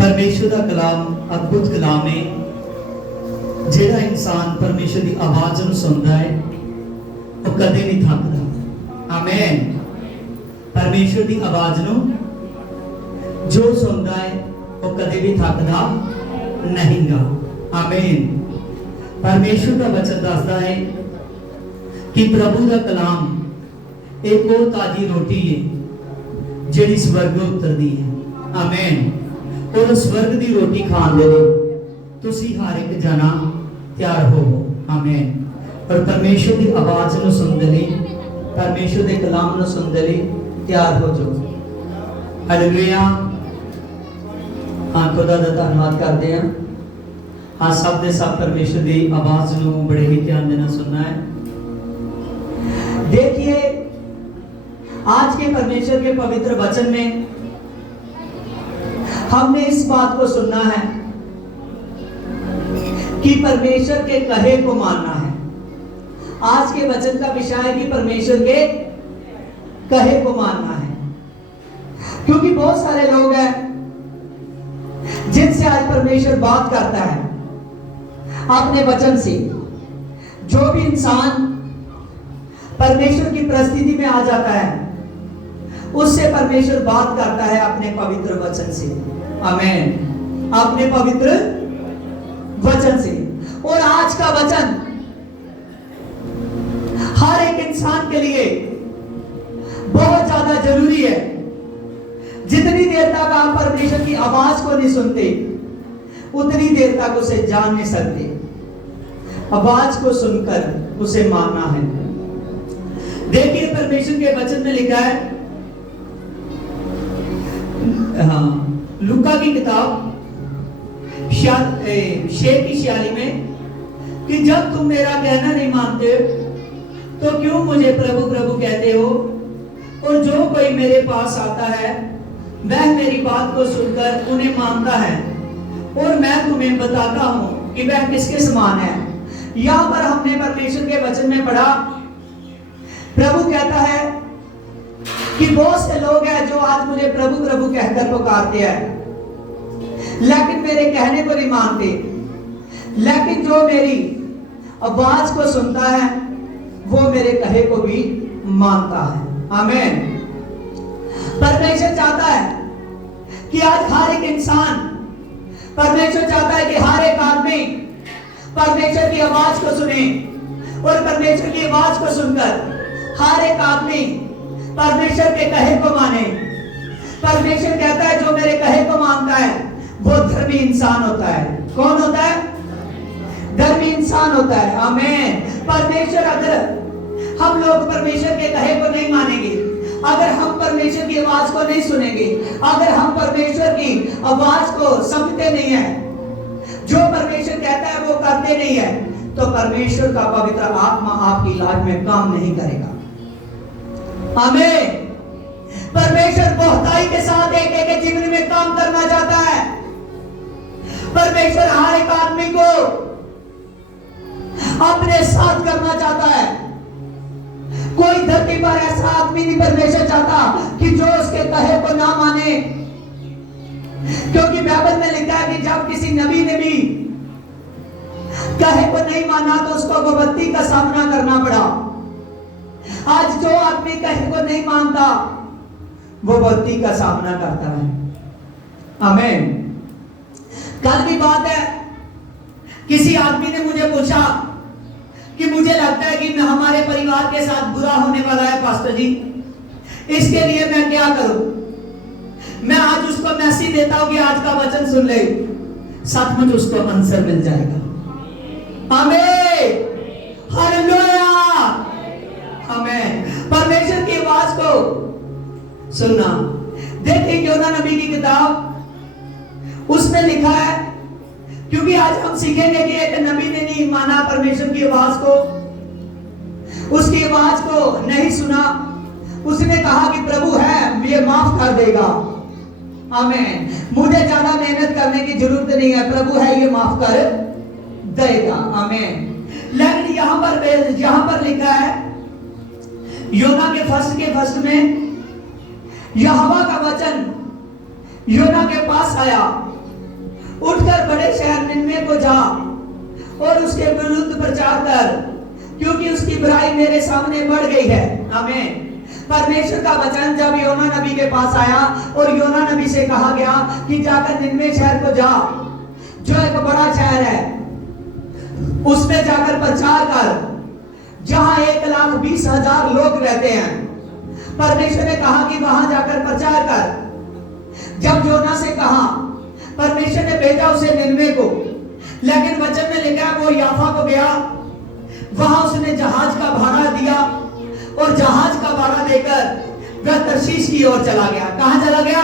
परमेश्वर का कलाम अद्भुत कलाम है। जेड़ा इंसान परमेश्वर की आवाज नूं सुनता है वो कदे नहीं थकता। आमीन। परमेश्वर की आवाज नूं जो सुनता है वो कदे भी थकता नहीं गा। आमीन। परमेश्वर का वचन दसदा है कि प्रभु का कलाम एक वो ताजी रोटी है जिहड़ी स्वर्ग उतरदी है। आमीन। और स्वर्ग की रोटी खाण दे लई तुसी हर एक जना तैयार होवो। आमीन। और परमेश्वर की आवाज नूं सुनदे लई, परमेश्वर के कलाम नूं सुनदे लई तैयार हो जाओ। हालेलुया। हाँ, खुदा दा धन्नवाद करते हैं। हाँ, सब दे सब परमेश्वर की आवाज नूं बड़े ही ध्यान देना सुनना है। देखिए, आज के परमेश्वर के पवित्र वचन में हमने इस बात को सुनना है कि परमेश्वर के कहे को मानना है। आज के वचन का विषय है कि परमेश्वर के कहे को मानना है, क्योंकि बहुत सारे लोग हैं जिनसे आज परमेश्वर बात करता है अपने वचन से। जो भी इंसान परमेश्वर की परिस्थिति में आ जाता है उससे परमेश्वर बात करता है अपने पवित्र वचन से। आमीन। अपने पवित्र वचन से। और आज का वचन हर एक इंसान के लिए बहुत ज्यादा जरूरी है। जितनी देर तक आप परमेश्वर की आवाज को नहीं सुनते उतनी देर तक उसे जान नहीं सकते। आवाज को सुनकर उसे मानना है। देखिए, परमेश्वर के वचन में लिखा है, हाँ, लूका की किताब 6:46 में कि जब तुम मेरा कहना नहीं मानते तो क्यों मुझे प्रभु प्रभु कहते हो। और जो कोई मेरे पास आता है वह मेरी बात को सुनकर उन्हें मानता है और मैं तुम्हें बताता हूं कि वह किसके समान है। यहां पर हमने परमेश्वर के वचन में पढ़ा, प्रभु कहता है कि बहुत से लोग हैं जो आज मुझे प्रभु प्रभु कहकर पुकारते हैं लेकिन मेरे कहने को नहीं मानते। लेकिन जो मेरी आवाज को सुनता है वो मेरे कहे को भी मानता है। आमीन। परमेश्वर चाहता है कि आज हर एक इंसान, परमेश्वर चाहता है कि हर एक आदमी परमेश्वर की आवाज को सुने और परमेश्वर की आवाज को सुनकर हर एक आदमी परमेश्वर के कहे को माने। परमेश्वर कहता है जो मेरे कहे को मानता है वो धर्मी इंसान होता है। कौन होता है? धर्मी इंसान होता है। आमीन। परमेश्वर, अगर हम लोग परमेश्वर के कहे को नहीं मानेंगे, अगर हम परमेश्वर की आवाज को नहीं सुनेंगे, अगर हम परमेश्वर की आवाज को समझते नहीं है, जो परमेश्वर कहता है वो करते नहीं है, तो परमेश्वर का पवित्र आत्मा आपकी लाइफ में काम नहीं करेगा। आमीन। परमेश्वर बहुताई के साथ एक एक जीवन में काम करना चाहता है। परमेश्वर हर एक आदमी को अपने साथ करना चाहता है। कोई धरती पर ऐसा आदमी नहीं परमेश्वर चाहता कि जो उसके कहे को ना माने, क्योंकि बाइबल में लिखा है कि जब किसी नबी ने भी कहे को नहीं माना तो उसको विपत्ति का सामना करना पड़ा। आज जो आदमी कहे को नहीं मानता वो विपत्ति का सामना करता है। आमीन। कल की बात है, किसी आदमी ने मुझे पूछा कि मुझे लगता है कि हमारे परिवार के साथ बुरा होने वाला है पास्टर जी, इसके लिए मैं क्या करूं। मैं आज उसको मैसेज देता हूं कि आज का वचन सुन ले, सचमुच उसको आंसर मिल जाएगा। आमीन। हालेलुया। आमीन। परमेश्वर की आवाज को सुनना। देखिए, योना नबी की किताब, उसमें लिखा है, क्योंकि आज हम सीखेंगे कि एक नबी ने नहीं माना परमेश्वर की आवाज को, उसकी आवाज को नहीं सुना। उसने कहा कि प्रभु है, ये माफ कर देगा। आमीन। मुझे ज्यादा मेहनत करने की जरूरत नहीं है, प्रभु है, ये माफ कर देगा। आमीन। लेकिन यहां पर लिखा है योना के फर्स्ट में यहोवा का वचन योना के पास आया उठकर बड़े शहर निनवे को जा और उसके विरुद्ध प्रचार कर, क्योंकि उसकी बुराई मेरे सामने बढ़ गई है। आमीन। परमेश्वर का वचन जब योना नबी के पास आया और योना नबी से कहा गया कि जाकर निनवे शहर को जा, जो एक बड़ा शहर है, उसमें जाकर प्रचार कर, जहां 1,20,000 लोग रहते हैं। परमेश्वर ने कहा कि वहां जाकर प्रचार कर। जब योना से कहा, परमेश्वर ने भेजा उसे निनवे को, लेकिन वचन में लिखा वो याफा को गया, वहां उसने जहाज का भाड़ा दिया और जहाज का भाड़ा देकर वह तरशीश की ओर चला गया। कहां चला गया?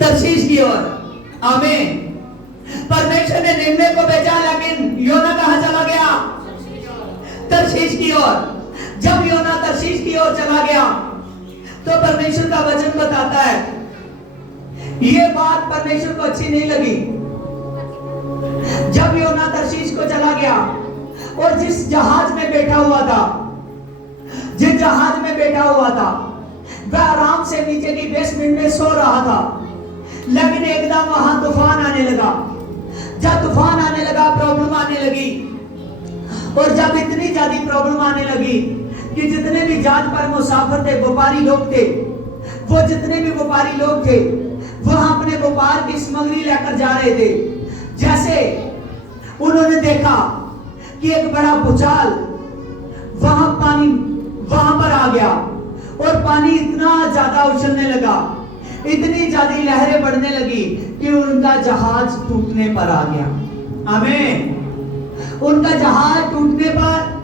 तरशीश की ओर। आमीन। परमेश्वर ने निनवे को भेजा, लेकिन योना कहां चला गया? तरशीश की ओर। जब योना तरशीश की ओर चला गया तो परमेश्वर का वचन बताता है, यह बात परमेश्वर को अच्छी नहीं लगी। जब योना तरशीश को चला गया और जिस जहाज में बैठा हुआ था, जिस जहाज में बैठा हुआ था, वह आराम से नीचे की बेसमेंट में सो रहा था, लेकिन एकदम वहां तूफान आने लगा। जब तूफान आने लगा, प्रॉब्लम आने लगी, और जब इतनी ज्यादा प्रॉब्लम आने लगी कि जितने भी जहाज पर मुसाफिर थे, व्यापारी लोग थे, वो जितने भी व्यापारी लोग थे, वह अपने व्यापार की सामग्री लेकर जा रहे थे। जैसे उन्होंने देखा कि एक बड़ा भूचाल वहां पर आ गया और पानी इतना ज्यादा उछलने लगा, इतनी ज्यादा लहरें बढ़ने लगी कि उनका जहाज टूटने पर आ गया। आमीन। उनका जहाज टूटने पर,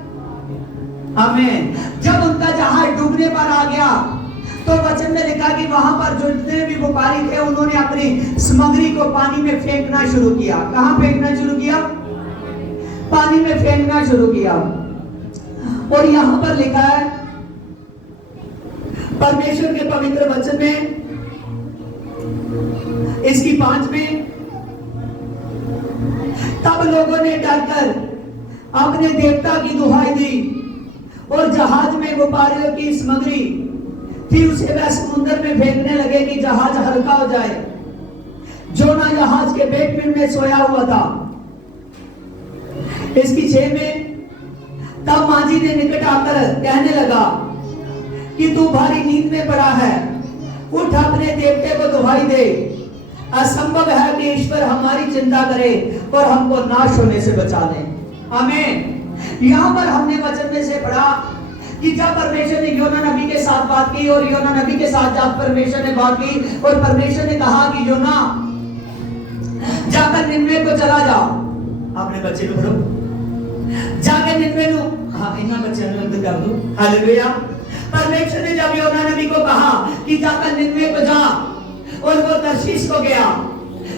आमीन, जब उनका जहाज डूबने पर आ गया तो वचन में लिखा कि वहां पर जो जितने भी व्यापारी थे, उन्होंने अपनी सामग्री को पानी में फेंकना शुरू किया। कहां फेंकना शुरू किया? पानी में फेंकना शुरू किया। और यहां पर लिखा है परमेश्वर के पवित्र वचन में, इसकी 5 में, तब लोगों ने डरकर अपने देवता की दुहाई दी और जहाज में व्यापारियों की सामग्री थी उसे वह समुद्र में फेंकने लगे कि जहाज हल्का हो जाए। जोना जहाज के बेसमेंट में सोया हुआ था। इसकी 6 में, तब मांझी ने निकट आकर कहने लगा कि तू भारी नींद में पड़ा है, उठ अपने देवते को दुहाई दे। असंभव है कि ईश्वर हमारी चिंता करे और हमको नाश होने से बचा ले। आमीन। यहां पर हमने वचन में से पढ़ा कि जब परमेश्वर ने योना नबी के साथ बात की और योना नबी के साथ जब परमेश्वर ने बात की और परमेश्वर ने कहा कि योना जाकर निनवे को चला जा। अपने बच्चे को पढ़ो, जाकर निनवे को, हाँ इन्हां बच्चे ने अंदर कर दो। हालेलुया। परमेश्वर ने जब योना नबी को कहा कि जाकर निनवे को जा, और वो तरशीश को गया,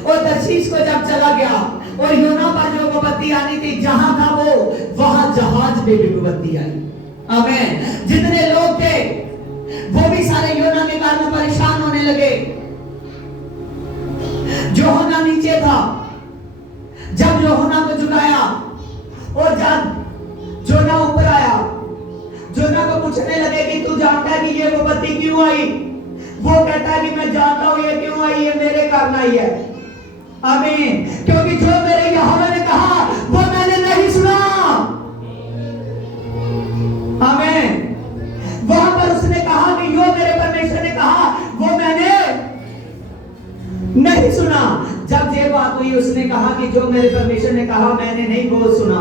और तरशीश को जब चला गया और योना पर जो विपत्ति आनी थी, जहां था वो, वहां जहाज में भी विपत्ति आई। आमीन। जितने लोग थे वो भी सारे योना के कारण परेशान होने लगे। यूहन्ना नीचे था, जब यूहन्ना को झुकाया और जब जोना ऊपर आया, जोना को पूछने लगे कि तू जानता है कि ये विपत्ति क्यों आई? वो कहता है कि मैं जानता हूं ये क्यों आई, ये मेरे कारण आई है। आमीन। क्योंकि जो मेरे यहोवा ने कहा वो मैंने नहीं सुना। आमीन। वहां पर उसने कहा कि जो मेरे परमेश्वर ने कहा वो मैंने नहीं सुना। जब ये बात हुई, उसने कहा कि जो मेरे परमेश्वर ने कहा मैंने नहीं वो सुना।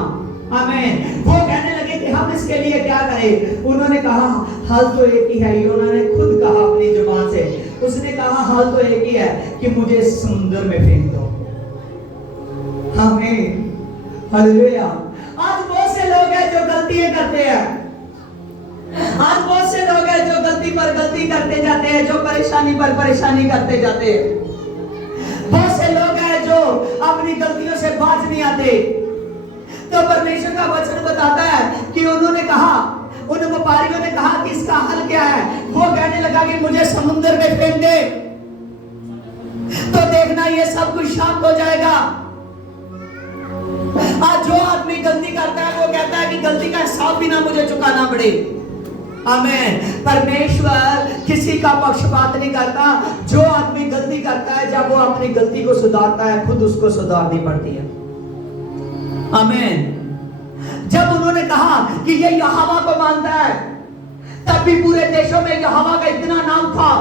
आमीन। वो कहने लगे कि हम इसके लिए क्या करें? उन्होंने कहा हाल तो एक ही है। उन्होंने खुद कहा अपनी जुबान से, उसने कहा हाल तो एक ही है कि मुझे समुद्र में फेंक दो। आमीन। हालेलुया। आज बहुत से लोग हैं जो गलतियां करते हैं। आज बहुत से लोग हैं जो गलती पर गलती करते जाते हैं, जो परेशानी पर परेशानी करते जाते हैं। बहुत से लोग हैं जो अपनी गलतियों से बाज नहीं आते। तो परमेश्वर का वचन बताता है कि उन्होंने कहा, उन व्यापारियों ने कहा कि इसका हल क्या है? वो कहने लगा कि मुझे समुद्र में फेंक दे, तो देखना ये सब कुछ शांत हो जाएगा। आज जो आदमी गलती करता है वो कहता है कि गलती का हिसाब भी ना मुझे चुकाना पड़े। आमीन। परमेश्वर किसी का पक्षपात नहीं करता। जो आदमी गलती करता है, जब वो अपनी गलती को सुधारता है, खुद उसको सुधारनी पड़ती है। आमीन। जब उन्होंने कहा कि ये यहोवा को मानता है, तब भी पूरे देशों में यहोवा का इतना नाम था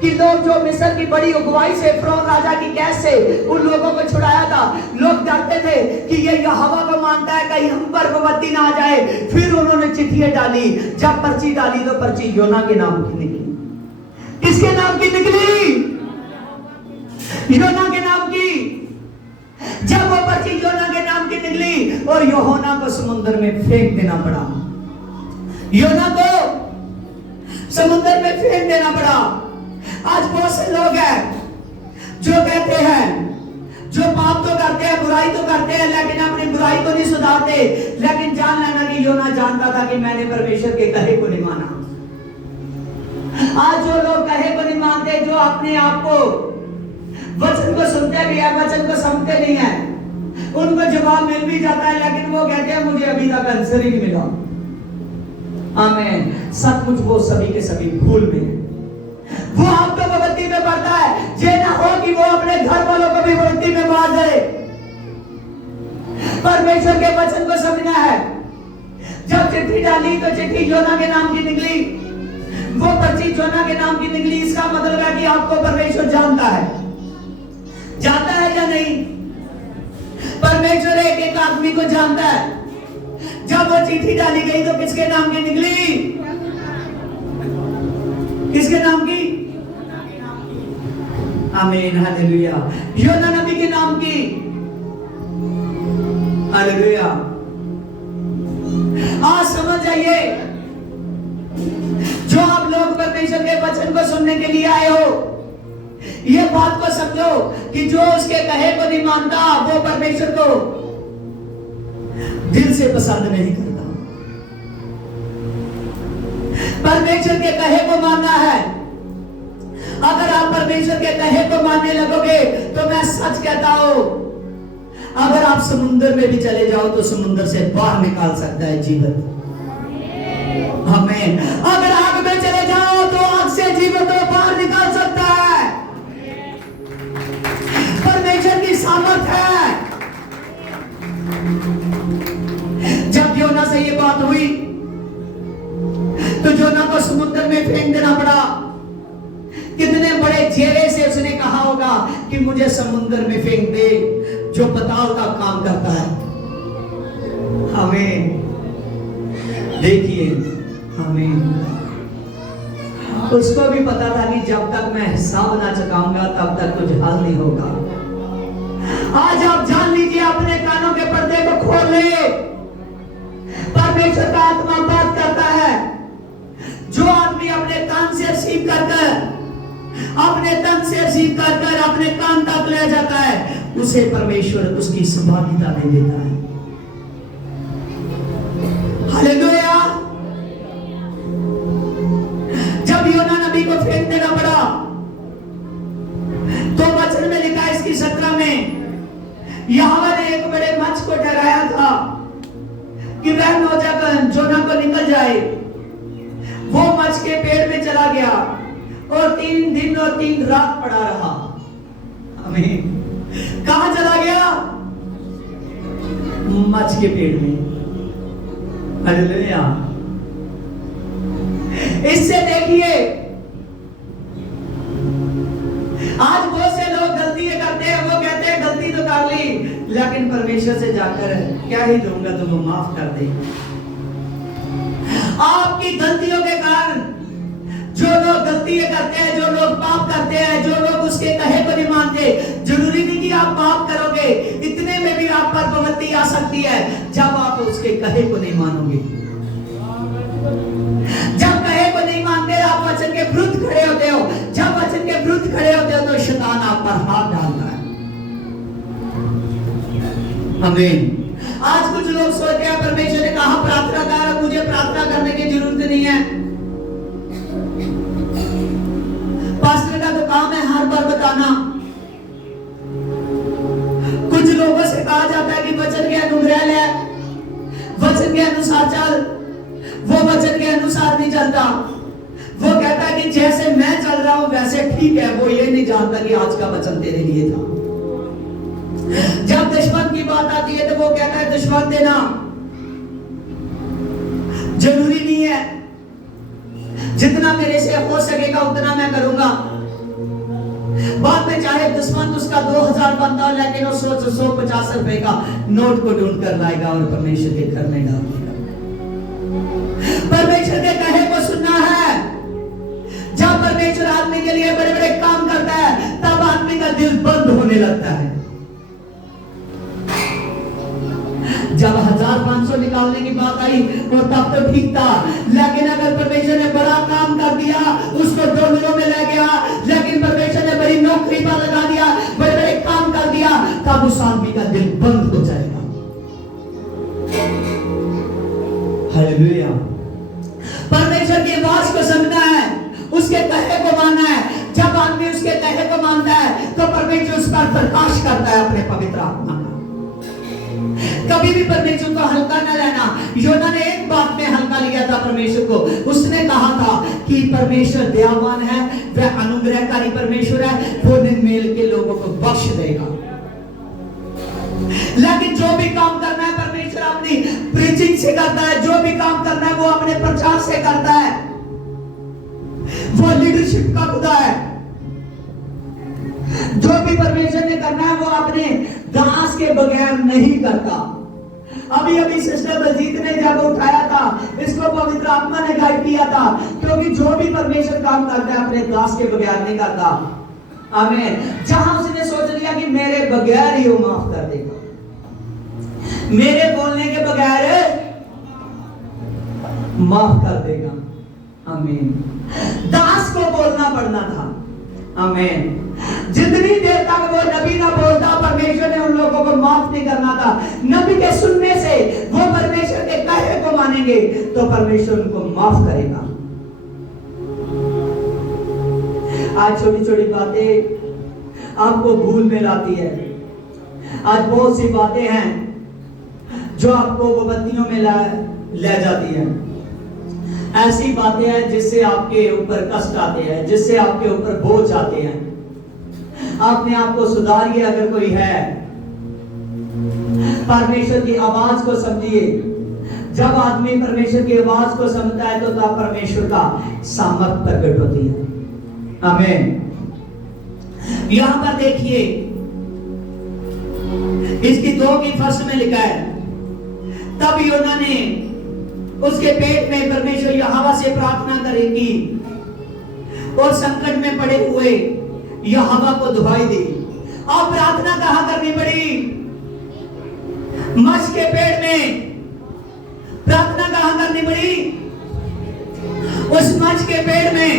कि लोग जो मिस्र की बड़ी अगुवाई से, फिरौन राजा की कैद से उन लोगों को छुड़ाया था, लोग डरते थे कि ये यहोवा को मानता है, कहीं हम पर विपत्ति ना आ जाए। फिर उन्होंने चिट्ठियां डाली। जब पर्ची डाली तो पर्ची योना के नाम की निकली। किसके नाम की निकली? योना के नाम की। जब वो पर्ची योना के नाम की निकली और यूहन्ना को समुद्र में फेंक देना पड़ा। योना को समुद्र में फेंक देना पड़ा। आज बहुत से लोग हैं जो कहते हैं, जो पाप तो करते हैं, बुराई तो करते हैं, लेकिन अपनी बुराई को नहीं सुधारते। लेकिन जान लेना कि योना जानता था कि मैंने परमेश्वर के कहे को नहीं माना। आज जो लोग कहे को नहीं मानते, जो अपने आप को वचन को सुनते भी है, वचन को समझते नहीं है, उनको जवाब मिल भी जाता है, लेकिन वो कहते हैं मुझे अभी तक आंसर ही नहीं मिला। आमीन। सचमुच वो सभी के सभी भूल में है। वो आपको विपत्ति में पड़ता है, ये ना हो कि वो अपने घर वालों को भी विपत्ति में मार दे। परमेश्वर के वचन को समझना है। जब चिट्ठी डाली तो चिट्ठी योना के नाम की निकली, वो पर्ची योना के नाम की निकली। इसका मतलब है कि आपको परमेश्वर जानता है। जानता है या नहीं? परमेश्वर एक एक आदमी को जानता है। जब वो चिट्ठी डाली गई तो किसके नाम की निकली? किसके नाम की? आमीन, हालेलुया। योना नबी के नाम की। हालेलुया। आज समझ जाइए, जो आप लोग परमेश्वर के वचन को सुनने के लिए आए हो, ये बात को समझो कि जो उसके कहे को नहीं मानता, वो परमेश्वर को दिल से पसंद नहीं करता। परमेश्वर के कहे को मानना है। अगर आप परमेश्वर के कहे को मानने लगोगे तो मैं सच कहता हूं, अगर आप समुद्र में भी चले जाओ तो समुद्र से बाहर निकाल सकता है जीवन। आमीन। अगर आग में चले जाओ तो आग से जीवन को बाहर निकाल सकता है। परमेश्वर की सामर्थ है। जब योना से ये बात हुई तो योना को समुद्र में फेंक देना पड़ा। कितने बड़े चेहरे से उसने कहा होगा कि मुझे समुद्र में फेंक दे, जो पताल का काम करता है। हमें देखिए, हमें उसको भी पता था कि जब तक मैं हिसाब ना चुकाऊंगा तब तक कुछ हल नहीं होगा। आज आप जान लीजिए, अपने कानों के पर्दे को खोल ले। परमेश्वर का आत्मा बात करता है। जो आदमी अपने कान से रिसीव कर अपने तन से रिसीव कर अपने कान तक ले जाता है, उसे परमेश्वर उसकी सहभागिता दे देता है। हालेलुया। जब योना नबी को फेंक देना पड़ा तो वचन में लिखा है इसकी 17 में, यहोवा ने एक बड़े मच्छ को ठहराया था कि वह नौजवान योना को निकल जाए। वो मच्छ के पेड़ में चला गया और 3 दिन और 3 रात पड़ा रहा। आमीन। कहां चला गया? मच्छ के पेड़ में। हालेलुया। इससे देखिए, आज बहुत से लोग गलतियां करते हैं। वो कहते हैं गलती तो कर ली, लेकिन परमेश्वर से जाकर क्या ही दूंगा, तुम माफ कर दे। आपकी गलतियों के कारण जो लोग गलतियां करते हैं, जो लोग पाप करते हैं, जो लोग उसके कहे को नहीं मानते, जरूरी नहीं कि आप पाप करोगे, इतने में भी आप पर विपत्ति आ सकती है जब आप उसके कहे को नहीं मानोगे। जब कहे को नहीं मानते, आप वचन के विरुद्ध खड़े होते हो। जब वचन के विरुद्ध खड़े होते हो तो शैतान आप पर हाथ डालता है। आमीन। आज कुछ लोग सोचते हैं परमेश्वर ने कहा प्रार्थना कर, मुझे प्रार्थना करने की जरूरत नहीं है। पास्टर का तो काम है हर बार बताना। कुछ लोगों से कहा जाता है कि वचन के अनुग्रह ले, वचन के अनुसार चल। वो वचन के अनुसार नहीं चलता। वो कहता है कि जैसे मैं चल रहा हूं वैसे ठीक है। वो ये नहीं नहीं जानता कि आज का वचन तेरे लिए था। जब दुश्मन की बात आती है तो वो कहता है दुश्मन देना जरूरी नहीं है, जितना मेरे से हो सकेगा उतना मैं करूंगा। बाद में चाहे दुश्मन उसका 2000 बनता हो, लेकिन वो 150 रुपए का नोट को ढूंढ कर लाएगा और परमेश्वर के घर में डाल देगा। परमेश्वर के कहे को सुनना है। जब परमेश्वर आदमी के लिए बड़े बड़े काम करता है तब आदमी का दिल बंद होने लगता है। जब 1500 निकालने की बात आई और तब तो ठीक था, लेकिन अगर परमेश्वर ने बड़ा काम कर दिया, उसको डोंगरों में ले गया, लेकिन परमेश्वर ने बड़ी नौकरी पर लगा दिया, बड़े बड़े काम कर दिया, तब उस आदमी का दिल बंद हो जाएगा। हालेलुया। परमेश्वर की आवाज को समझना है, उसके कहे को मानना है। जब आदमी उसके कहे को मानता है तो परमेश्वर उस पर प्रकाश करता है अपने पवित्र आत्मा का। कभी भी परमेश्वर को हल्का न लेना। योना ने एक बात में हल्का लिया था परमेश्वर को। उसने कहा था कि परमेश्वर दयावान है, वह अनुग्रहकारी परमेश्वर है, वो निम्न के लोगों को बख्श देगा। लेकिन जो भी काम करना है परमेश्वर अपनी प्रीचिंग से करता है, जो भी काम करना है वो अपने प्रचार से करता है। वो लीडरशिप का खुदा है। जो भी परमेश्वर ने करना है वो अपने दास के बगैर नहीं करता। अभी सिस्टर बलजीत ने जब उठाया था, इसको पवित्र आत्मा ने गाइड किया था, क्योंकि जो भी परमेश्वर काम करता है अपने दास के बगैर नहीं करता। आमीन। जहां उसने सोच लिया कि मेरे बगैर ही वो माफ कर देगा, मेरे बोलने के बगैर माफ कर देगा। आमीन। दास को बोलना पड़ना था। आमीन। जितनी देर तक वो नबी ना बोलता, परमेश्वर ने उन लोगों को माफ नहीं करना था। नबी के सुनने से वो परमेश्वर के कहे को मानेंगे तो परमेश्वर उनको माफ करेगा। आज छोटी छोटी बातें आपको भूल में लाती है। आज बहुत सी बातें हैं जो आपको विपत्तियों में ले जाती है। ऐसी बातें हैं जिससे आपके ऊपर कष्ट आते हैं, जिससे आपके ऊपर बोझ आते हैं। अपने आप को सुधारिए अगर कोई है। परमेश्वर की आवाज को समझिए। जब आदमी परमेश्वर की आवाज को समझता है तो तब परमेश्वर का सामर्थ प्रकट होती है। आमीन। यहां पर देखिए, इसकी 2 की फर्स्ट में लिखा है, तब योना ने उसके पेट में परमेश्वर यहोवा से प्रार्थना करेगी और संकट में पड़े हुए यहोवा को दुहाई दी। अब प्रार्थना कहां करनी पड़ी? मछ के पेट में। प्रार्थना कहां करनी पड़ी? उस मछ के पेट में।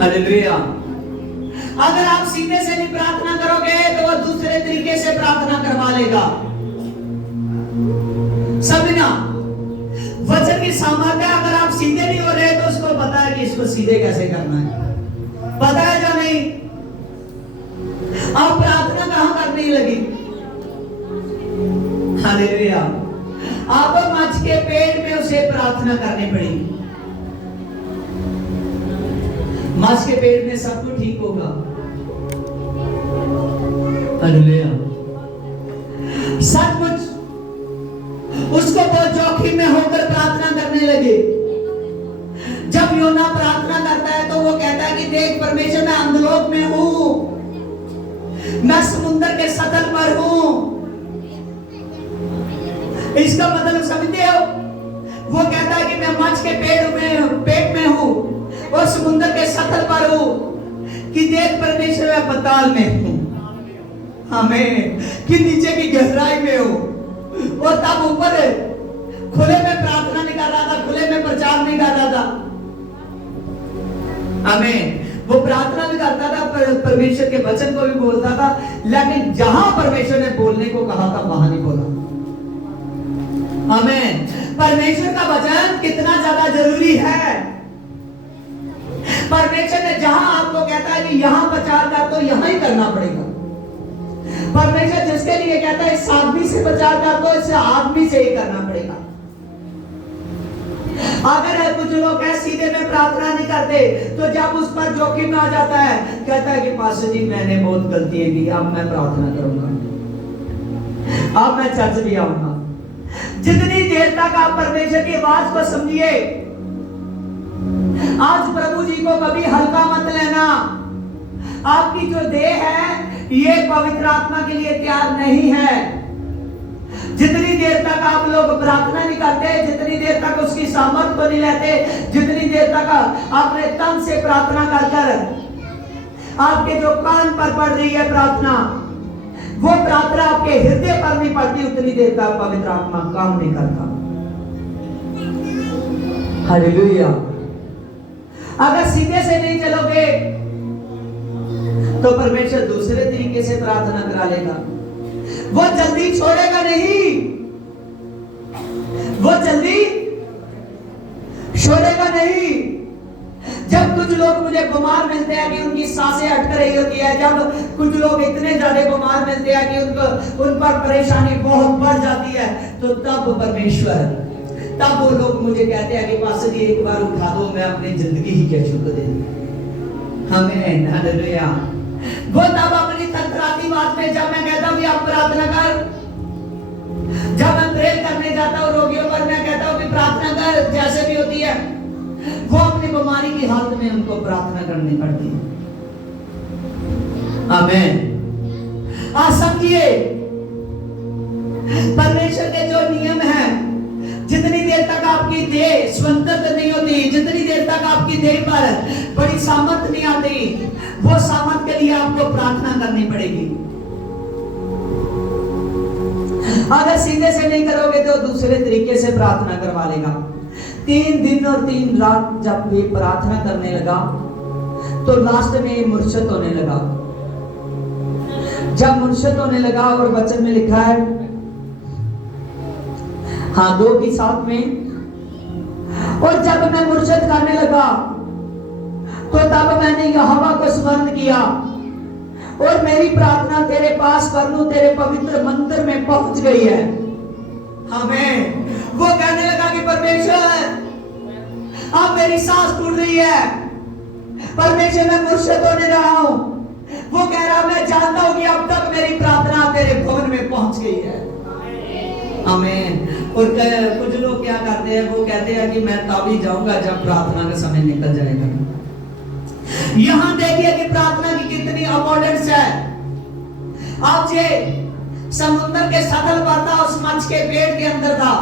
हालेलुया। अगर आप सीधे से नहीं प्रार्थना करोगे तो वह दूसरे तरीके से प्रार्थना करवा लेगा। समझना, वचन की सामर्थ्य, अगर आप सीधे नहीं हो रहे तो उसको पता है कि इसको सीधे कैसे करना है। पता है या नहीं? आप प्रार्थना कहां करने लगी? हालेलुया। आप मछ के पेट में उसे प्रार्थना करनी पड़ी। मछ के पेट में सब कुछ ठीक होगा। हालेलुया। सचमुच उसको बहुत जोखिम में होकर प्रार्थना करने लगे। जब योना प्रार्थना करता है तो वो कहता है कि देख परमेश्वर, मैं अंधलोक में हूं, मैं समुद्र के सतह पर हूं। इसका मतलब समझते हो? वो कहता है कि मैं मछ के पेट में हूं और समुद्र के सतह पर हूं, कि देख परमेश्वर, मैं पाताल में हूं। हमें कि नीचे की गहराई में हूं। और तब ऊपर खुले में प्रार्थना नहीं कर रहा था, खुले में प्रचार नहीं कर रहा था। आमीन। वो प्रार्थना भी करता था, परमेश्वर के वचन को भी बोलता था, लेकिन जहां परमेश्वर ने बोलने को कहा था वहां नहीं बोला। आमीन। परमेश्वर का वचन कितना ज्यादा जरूरी है। परमेश्वर ने जहां आपको कहता है कि यहां प्रचार कर, तो यहां ही करना पड़ेगा। परमेश्वर जिसके लिए कहता है इस आदमी से प्रचार कर, तो इस आदमी से ही करना पड़ेगा। अगर कुछ लोग है सीधे में प्रार्थना नहीं करते, तो जब उस पर जोखिम आ जाता है, कहता है कि पास्टर जी मैंने बहुत गलतियां की, अब मैं प्रार्थना करूंगा, अब मैं चर्च भी आऊंगा। जितनी देर तक आप परमेश्वर की आवाज को समझिए, आज प्रभु जी को कभी हल्का मत लेना। आपकी जो देह है ये पवित्र आत्मा के लिए तैयार नहीं है। जितनी देर तक आप लोग प्रार्थना नहीं करते, जितनी देर तक उसकी सामर्थ को नहीं लेते, जितनी देर तक अपने तन से प्रार्थना कर कर आपके जो कान पर पड़ रही है प्रार्थना, वो प्रार्थना आपके हृदय पर नहीं पड़ती, उतनी देर तक पवित्र आत्मा काम नहीं करता। हालेलुया। अगर सीधे से नहीं चलोगे तो परमेश्वर दूसरे तरीके से प्रार्थना करा लेगा। वो जल्दी छोड़ेगा नहीं, वो जल्दी छोड़ेगा नहीं। जब कुछ लोग मुझे बीमार मिलते हैं कि उनकी सांसें अटक रही होती है, जब कुछ लोग इतने ज्यादा बीमार मिलते हैं कि उन पर परेशानी बहुत बढ़ जाती है, तो तब परमेश्वर, तब वो लोग मुझे कहते हैं कि पास्टर जी एक बार उठा दो, मैं अपनी जिंदगी ही क्या शुक्र दे दूं। हमें हालेलुया। वो तब अपनी थरथराती बात में जब मैं कहता हूँ कि आप प्रार्थना कर, जब मैं प्रेयर करने जाता हूँ रोगियों पर, मैं कहता हूँ कि प्रार्थना कर, जैसे भी होती है, वो अपनी बीमारी की हालत में उनको प्रार्थना करनी पड़ती है। आमीन। आज समझिए परमेश्वर के जो नियम है, जितनी देर तक आपकी देह स्वतंत्र नहीं होती, जितनी देर तक आपकी देह पर बड़ी सामर्थ नहीं आती, वो सामर्थ के लिए आपको प्रार्थना करनी पड़ेगी। अगर सीधे से नहीं करोगे तो दूसरे तरीके से प्रार्थना करवा लेगा। 3 दिन और 3 रात जब वे प्रार्थना करने लगा तो लास्ट में मुर्शद होने लगा। जब मुर्शद होने लगा, और वचन में लिखा है, हाँ 2 की 7 में, और जब मैं मुर्शद करने लगा तो तब मैंने यहोवा को स्मरण किया और मेरी प्रार्थना तेरे पास परनु तेरे पवित्र मंदिर में पहुंच गई है। हमें वो कहने लगा कि परमेश्वर अब मेरी सांस टूट रही है, परमेश्वर मैं मुर्शद होने रहा हूं। वो कह रहा मैं जानता हूं कि अब तक मेरी प्रार्थना तेरे भवन में पहुंच गई है। आमीन। और कुछ लोग क्या करते हैं, वो कहते हैं कि मैं तब ही जाऊंगा जब प्रार्थना का समय निकल जाएगा। यहां देखिए कि प्रार्थना की कितनी इंपॉर्टेंस है। आप ये समुद्र के सतल पर था, उस मछ के पेट के अंदर था,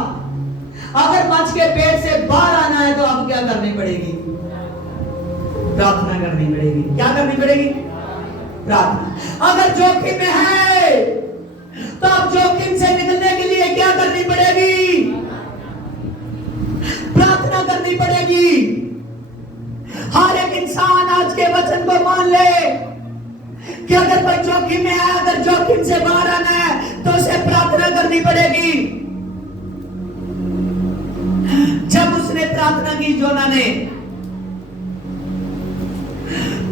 अगर मछ के पेट से बाहर आना है तो अब क्या करनी पड़ेगी? प्रार्थना करनी पड़ेगी। क्या करनी पड़ेगी? प्रार्थना। अगर जोखिम में है तो अब जोखिम से निकलने के लिए क्या करनी पड़ेगी? प्रार्थना करनी पड़ेगी। हर एक इंसान आज के वचन को मान ले कि अगर कोई जोखिम में है, अगर जोखिम से बाहर आना है तो उसे प्रार्थना करनी पड़ेगी। जब उसने प्रार्थना की योना ने,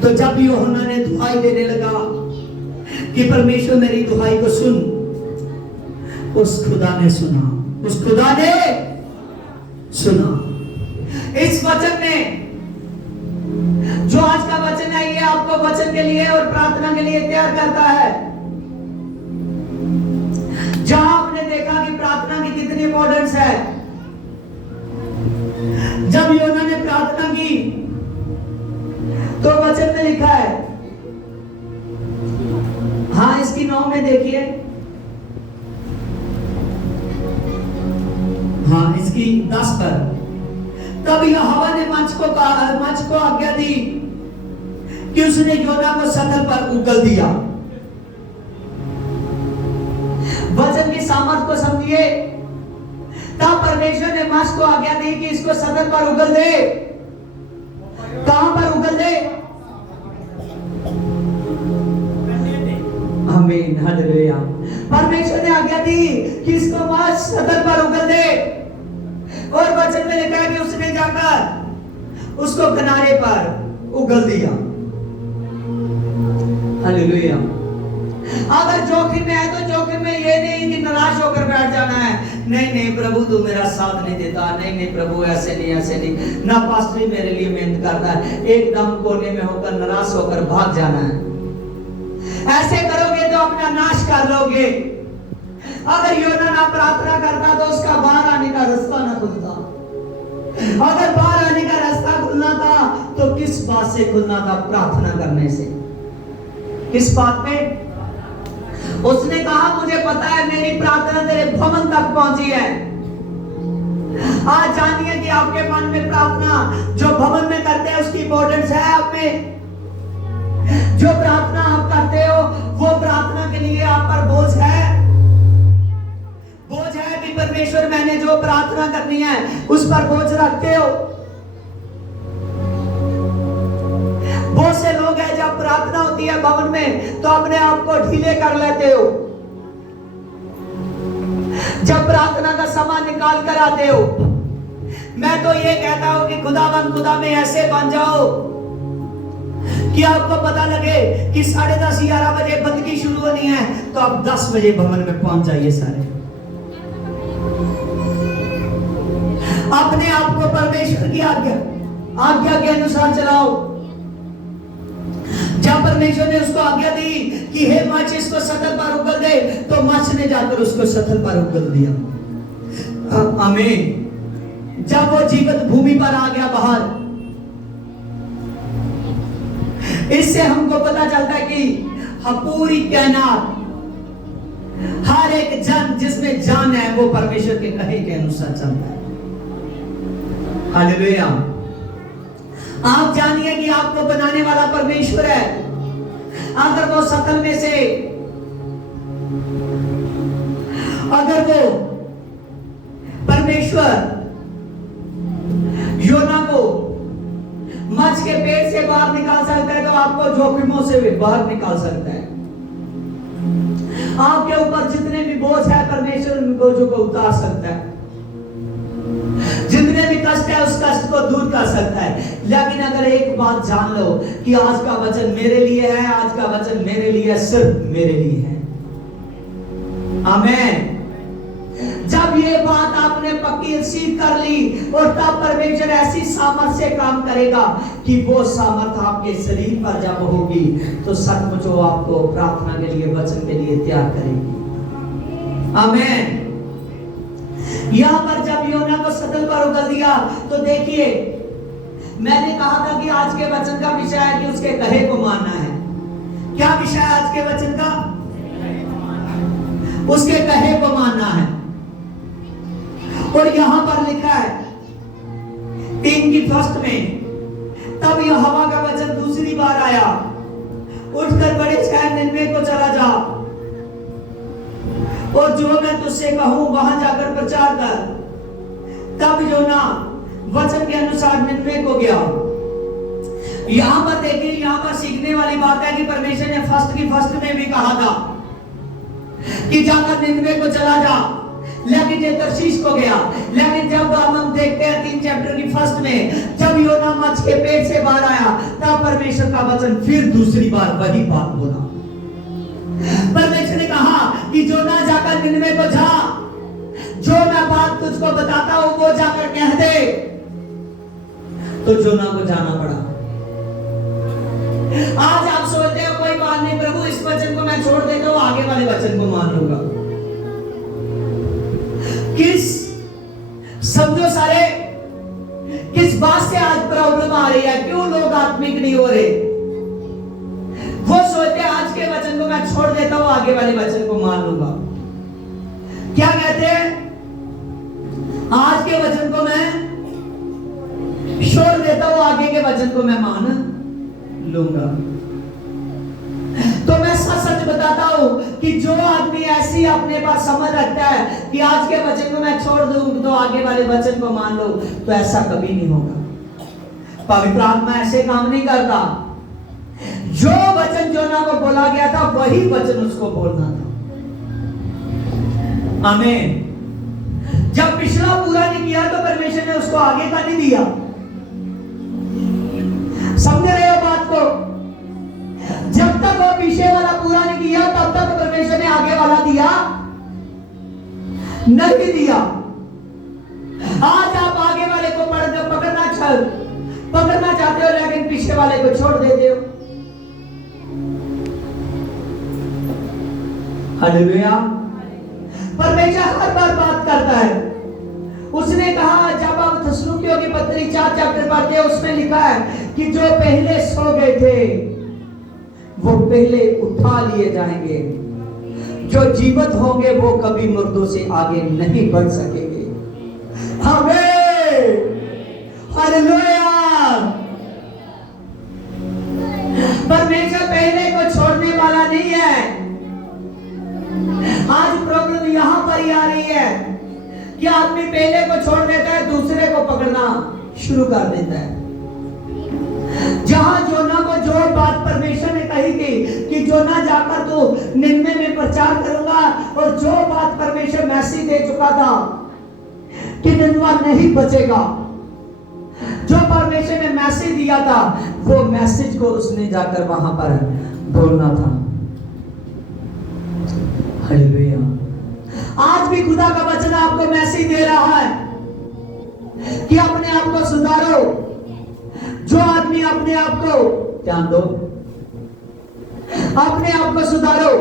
तो जब यूहन्ना ने दुहाई देने लगा कि परमेश्वर मेरी दुहाई को सुन, उस खुदा ने सुना, उस खुदा ने सुना। इस वचन में जो आज का वचन है, ये आपको वचन के लिए और प्रार्थना के लिए तैयार करता है। जहां आपने देखा कि प्रार्थना की कितनी इंपॉर्टेंस है। जब यूहन्ना ने प्रार्थना की तो वचन में लिखा है, हाँ इसकी 9 में देखिए, हाँ इसकी 10 पर, तब यहोवा ने मछ को आज्ञा दी कि उसने योना को सतल पर उगल दिया। वचन की सामर्थ को समझिए। तब परमेश्वर ने मछ को आज्ञा दी कि इसको सतल पर उगल दे। कहां पर उगल दे? आमीन, हालेलुया। परमेश्वर ने आज्ञा दी कि इसको मछ सतल पर उगल दे, और वचन में लिखा है कि उसने जाकर उसको किनारे पर उगल दिया। हालेलुया। अगर जोखिम में है तो जोखिम में ये नहीं कि निराश होकर बैठ जाना है, नहीं नहीं प्रभु तू मेरा साथ नहीं देता, नहीं नहीं प्रभु ऐसे नहीं ना, पास्टर मेरे लिए मेहनत करता है, एकदम कोने में होकर निराश होकर भाग जाना है। ऐसे करोगे तो अपना नाश कर लोगे। अगर योना ना प्रार्थना करता तो उसका बाहर आने का रास्ता ना खुलता। अगर बाहर आने का रास्ता खुलना था तो किस बात से खुलना था? प्रार्थना करने से। किस बात में? उसने कहा मुझे पता है मेरी प्रार्थना तेरे भवन तक पहुंची है। आज जानिए कि आपके मन में प्रार्थना जो भवन में करते हैं उसकी इंपॉर्टेंस है आप में। जो प्रार्थना आप करते हो वो प्रार्थना के लिए आप पर बोझ है। बोझ है कि परमेश्वर मैंने जो प्रार्थना करनी है उस पर बोझ रखते हो। बहुत से लोग हैं जब प्रार्थना होती है भवन में तो अपने आप को ढीले कर लेते हो। जब प्रार्थना का समय निकाल कर आते हो, मैं तो ये कहता हूं कि खुदा में ऐसे बन जाओ कि आपको पता लगे कि 10:30-11 बजे बंदगी शुरू होनी है तो आप 10 बजे भवन में पहुंच जाइए सारे। अपने आप को परमेश्वर की आज्ञा के अनुसार चलाओ। जब परमेश्वर ने उसको आज्ञा दी कि हे मछ इसको सतल पर उगल दे, तो मछ ने जाकर उसको सतल पर उगल दिया। आमीन। जब वो जीवित भूमि पर आ गया बाहर, इससे हमको पता चलता है कि पूरी कायनात, हर एक जन जिसमें जान है वो परमेश्वर के कहे के अनुसार चलता है। हालेलुया। आप जानिए कि आपको बनाने वाला परमेश्वर है। अगर वो सतल में से, अगर वो परमेश्वर योना को मछ के पेट से बाहर निकाल सकता है तो आपको जोखिमों से भी बाहर निकाल सकता है। आपके ऊपर जितने भी बोझ है परमेश्वर उन बोझों को उतार सकता है। जितने भी कष्ट है उस कष्ट को दूर कर सकता है। लेकिन अगर एक बात जान लो कि आज का वचन मेरे लिए है, आज का वचन मेरे लिए सिर्फ मेरे लिए है। आमीन। जब ये बात आपने पक्की सीख कर ली और तब परमेश्वर ऐसी सामर्थ से काम करेगा कि वो सामर्थ आपके शरीर पर जब होगी तो सचमुच वो आपको प्रार्थना के लिए, वचन के लिए तैयार करेगी। आमीन। यहां पर जब योना को सतल पर उगल दिया तो देखिए, मैंने कहा था कि आज के वचन का विषय है कि उसके कहे को मानना है। क्या विषय है आज के वचन का? उसके कहे को मानना है। और यहां पर लिखा है 3 की फर्स्ट में, तब यहोवा का वचन दूसरी बार आया, उठकर बड़े शहर निनवे को चला जा और जो मैं तुझसे कहूं वहां जाकर प्रचार कर। तब योना वचन के अनुसार निनवे को गया। यहां पर देखिए, यहां पर सीखने वाली बात है कि परमेश्वर ने फर्स्ट में भी कहा था कि जाकर निनवे को चला जा, लेकिन ये तर्शीश को गया। लेकिन जब हम देखते हैं 3 चैप्टर की फर्स्ट में, जब योना मछ के पेट से बाहर आया तब परमेश्वर का वचन फिर दूसरी बार वही बात बोला। परमेश्वर ने कहा कि जोना जाकर निनवे को जा, जो मैं बात तुझको बताता हूं वो जाकर कह दे। तो जोना को जाना पड़ा। आज आप सोचते हो कोई बात नहीं प्रभु, इस वचन को मैं छोड़ देता हूं, आगे वाले वचन को मान लूंगा। समझो सारे, किस बात से आज प्रॉब्लम आ रही है? क्यों लोग आत्मिक नहीं हो रहे? वो सोचते हैं आज के वचन को मैं छोड़ देता हूं, आगे वाले वचन को मान लूंगा। क्या कहते हैं? आज के वचन को मैं छोड़ देता हूं, आगे के वचन को मैं मान लूंगा। तो मैं सच बताता हूं कि जो आदमी ऐसी अपने पास समझ रखता है कि आज के वचन को मैं छोड़ दूं तो आगे वाले वचन को मान लो, तो ऐसा कभी नहीं होगा। पवित्र आत्मा ऐसे काम नहीं करता। जो वचन जोना को बोला गया था वही वचन उसको बोलना था। आमीन। जब पिछला पूरा नहीं किया तो परमेश्वर ने उसको आगे का नहीं दिया। समझ रहे हो बात को? जब तक वो पीछे वाला पूरा नहीं किया तब तक परमेश्वर ने आगे वाला दिया नहीं दिया। आज आप आगे वाले को पकड़ना चाहते हो, लेकिन पीछे वाले को छोड़ देते हो। हालेलुया। परमेश्वर हर बार बात करता है। उसने कहा, जब आप थिस्सलुनीकियों की पत्री 4 चैप्टर पढ़ते हैं, उसमें लिखा है कि जो पहले सो गए थे वो पहले उठा लिए जाएंगे, जो जीवित होंगे वो कभी मुर्दों से आगे नहीं बढ़ सकेंगे। आमीन, हालेलुया। परमेश्वर पहले को छोड़ने वाला नहीं है। आज प्रॉब्लम यहां पर ही आ रही है कि आदमी पहले को छोड़ देता है, दूसरे को पकड़ना शुरू कर देता है। जहां जोना को जो बात परमेश्वर ने कही थी कि जोना जाकर तू निन्वे में प्रचार करूंगा, और जो बात परमेश्वर मैसेज दे चुका था कि निन्वा नहीं बचेगा, जो परमेश्वर ने मैसेज दिया था, वो मैसेज को उसने जाकर वहां पर बोलना था। हालेलुया। आज भी खुदा का वचन आपको मैसेज दे रहा है कि अपने आप को सुधारो। जो आदमी अपने आप को ध्यान दो, अपने आप को सुधारो।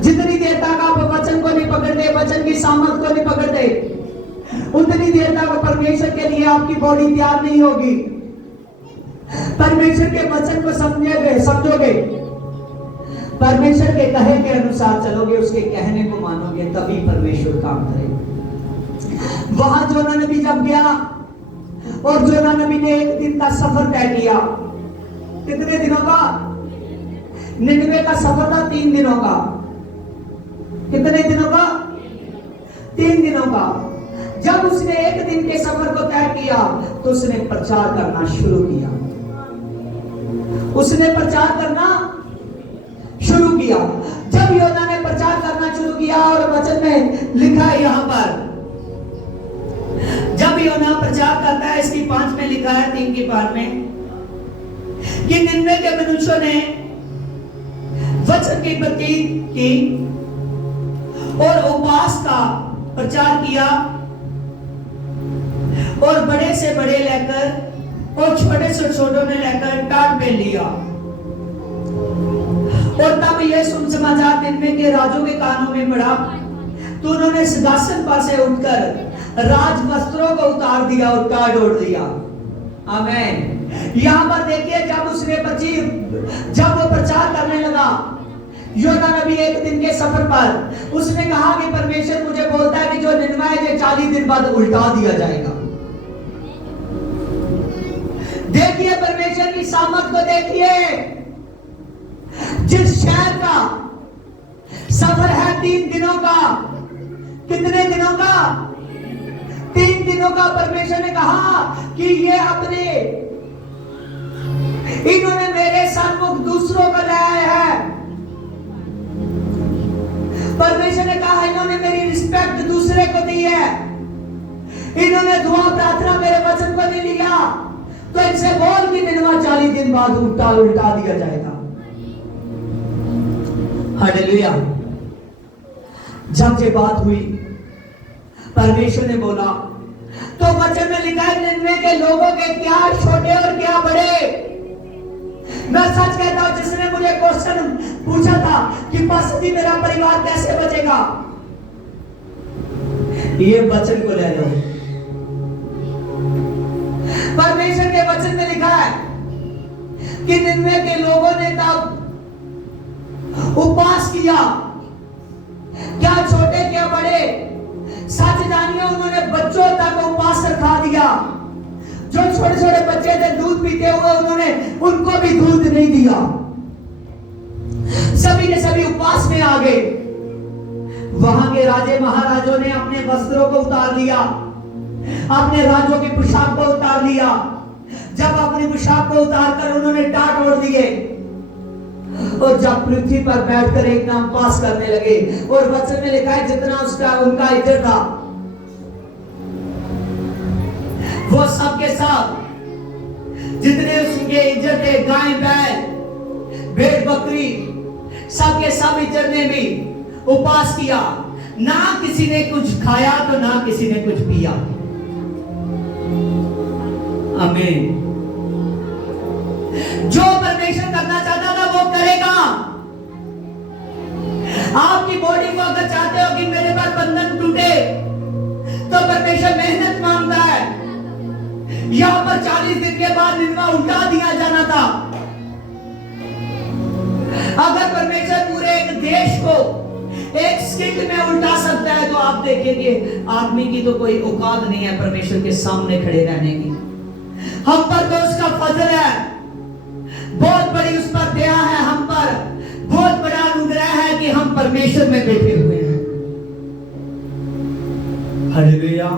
जितनी देर तक आप वचन को नहीं पकड़ते, वचन की सामर्थ को नहीं पकड़ते, उतनी देर तक परमेश्वर के लिए आपकी बॉडी तैयार नहीं होगी। परमेश्वर के वचन को समझोगे, परमेश्वर के कहे के अनुसार चलोगे, उसके कहने को मानोगे, तभी परमेश्वर काम करेगा। वहां जोना नबी जब गया, और जोना नबी ने 1 दिन का सफर तय किया। कितने दिनों का? निन्वे का सफर था 3 दिनों का। कितने दिनों का? 3 दिनों का। जब उसने 1 दिन के सफर को तय किया, तो उसने प्रचार करना शुरू किया। उसने प्रचार करना शुरू किया। जब योना ने प्रचार करना शुरू किया, और वचन में लिखा है यहां पर, जब योना प्रचार करता है, इसकी 5 में लिखा है, 3 की 5 में, कि निन्वे के मनुष्यों ने वचन की प्रति की और उपवास का प्रचार किया, और बड़े से बड़े लेकर और छोटे से छोटों ने लेकर टाट पहन लिया। और तब यह समाचार निन्वे के राजों के कानों में पड़ा, तो उन्होंने सिंहासन पर से उठकर राज वस्त्रों को उतार दिया और टाट ओढ़ दिया। आमीन। यहां पर देखिए, जब वो प्रचार करने लगा, योना नबी 1 दिन के सफर पर, उसने कहा कि परमेश्वर मुझे बोलता है कि जो निन्वा है 40 दिन बाद उल्टा दिया जाएगा। देखिए परमेश्वर की सामर्थ को देखिए। जिस शहर का सफर है 3 दिनों का, कितने दिनों का? 3 दिनों का। परमेश्वर ने कहा कि ये इन्होंने मेरे सन्मुख दूसरों को लाया है। परमेश्वर ने कहा इन्होंने मेरी रिस्पेक्ट दूसरे को दी है, इन्होंने दुआ प्रार्थना मेरे वचन को नहीं लिया, तो इनसे बोल कि निन्वा 40 दिन बाद उल्टा दिया जाएगा। हालेलुया। जब ये बात हुई, परमेश्वर ने बोला, तो वचन में लिखा है निन्वे के लोगों के क्या छोटे और क्या बड़े। मैं सच कहता हूं, जिसने मुझे क्वेश्चन पूछा था कि पास्टर जी मेरा परिवार कैसे बचेगा, ये वचन को ले लो। परमेश्वर के वचन में लिखा है कि निन्वे के लोगों ने तब उपवास किया, क्या छोटे क्या बड़े, सच जानिए उन्होंने बच्चों तक उपवास रखा दिया। जो छोटे छोटे बच्चे थे दूध पीते हुए, उन्होंने उनको भी दूध नहीं दिया। सभी ने सभी उपवास में आ गए। वहां के राजे महाराजों ने अपने वस्त्रों को उतार लिया, अपने राजों की पोशाक को उतार लिया। जब अपनी पोशाक को उतार कर उन्होंने टाट ओढ़ दिए, और जब पृथ्वी पर बैठकर एक नाम पास करने लगे, और वचन में लिखा है जितना उनका इज्जत था, वो सबके सब जितने उसके इज्जत थे, गाय बैल भेड़ बकरी, सबके सब इज्जत ने भी उपवास किया, ना किसी ने कुछ खाया तो ना किसी ने कुछ पिया। आमीन। जो परमेश्वर करना चाहता था वो करेगा। आपकी बॉडी को अगर चाहते हो कि मेरे पर बंधन टूटे तो परमेश्वर मेहनत मांगता है। यहां पर 40 दिन के बाद निन्वा उल्टा दिया जाना था। अगर परमेश्वर पूरे एक देश को एक सेकंड में उल्टा सकता है तो आप देखेंगे आदमी की तो कोई औकात नहीं है परमेश्वर के सामने खड़े रहने की। हम पर तो उसका फजल है, बहुत बड़ी उस पर दया है, हम पर बहुत बड़ा अनुग्रह है कि हम परमेश्वर में बैठे हुए हैं। हालेलुया।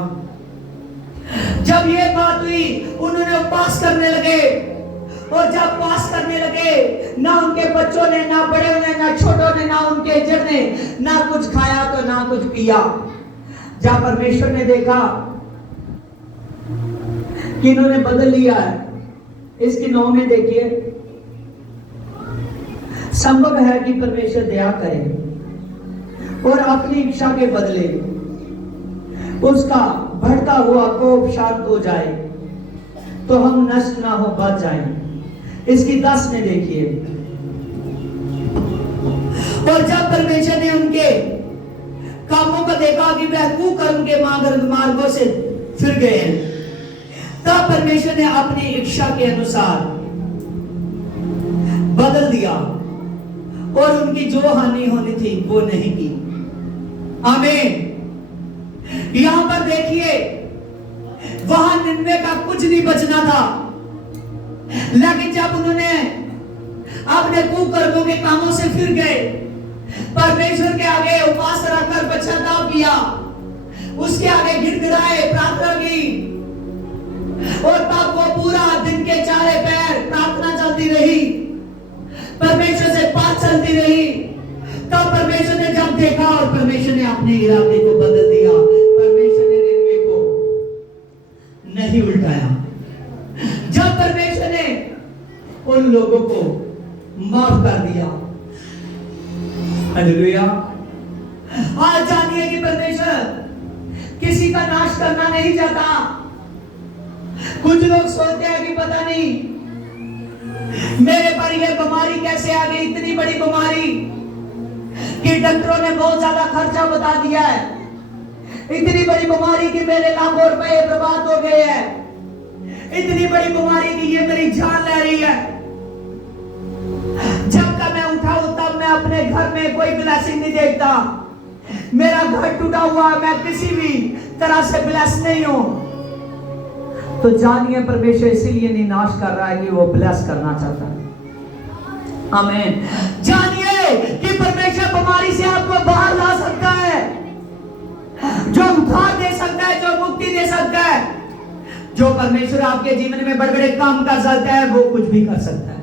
जब ये बात हुई उन्होंने उपवास करने लगे, और जब उपवास करने लगे ना उनके बच्चों ने, ना बड़े ने, ना छोटों ने, ना उनके जड़ ने ना कुछ खाया तो ना कुछ पिया। जब परमेश्वर ने देखा कि इन्होंने बदल लिया है, इसकी 9 में देखिए, संभव है कि परमेश्वर दया करे और अपनी इच्छा के बदले उसका बढ़ता हुआ कोप शांत हो जाए तो हम नष्ट ना हो बच जाए। इसकी 10 में देखिए, और जब परमेश्वर ने उनके कामों को देखा कि वह कुकर्म के मार्गों से फिर गए हैं, तब परमेश्वर ने अपनी इच्छा के अनुसार बदल दिया और उनकी जो हानि होनी थी वो नहीं की। आमीन। यहां पर देखिए, वहां निन्वे का कुछ नहीं बचना था, लेकिन जब उन्होंने अपने कुकर्मों के कामों से फिर गए, परमेश्वर के आगे उपवास रखकर पश्चाताप किया, उसके आगे गिड़गिड़ाए, प्रार्थना की, और तब वो पूरा दिन के चारे पैर प्रार्थना चलती रही, परमेश्वर से बात चलती रही। तब परमेश्वर ने जब देखा और परमेश्वर ने अपने इरादे को बदल दिया, परमेश्वर ने निन्वे को नहीं उल्टाया। जब परमेश्वर ने उन लोगों को माफ कर दिया। हालेलुया। आज जानिए कि परमेश्वर किसी का नाश करना नहीं चाहता। कुछ लोग सोचते हैं कि पता नहीं मेरे पर यह बीमारी कैसे आ गई, इतनी बड़ी बीमारी कि डॉक्टरों ने बहुत ज्यादा खर्चा बता दिया है, इतनी बड़ी बीमारी कि मेरे लाखों रुपए बर्बाद हो गए हैं, इतनी बड़ी बीमारी कि ये मेरी जान ले रही है। जब का मैं उठा हूं तब मैं अपने घर में कोई ब्लेसिंग नहीं देखता। मेरा घर टूटा हुआ है, मैं किसी भी तरह से ब्लेस नहीं हूं। तो जानिए परमेश्वर इसीलिए नहीं नाश कर रहा है कि वो ब्लेस करना चाहता है। आमीन। जानिए कि परमेश्वर बीमारी से आपको बाहर ला सकता है, जो उद्धार दे सकता है, जो मुक्ति दे सकता है, जो परमेश्वर आपके जीवन में बड़े बड़े काम कर सकता है, वो कुछ भी कर सकता है।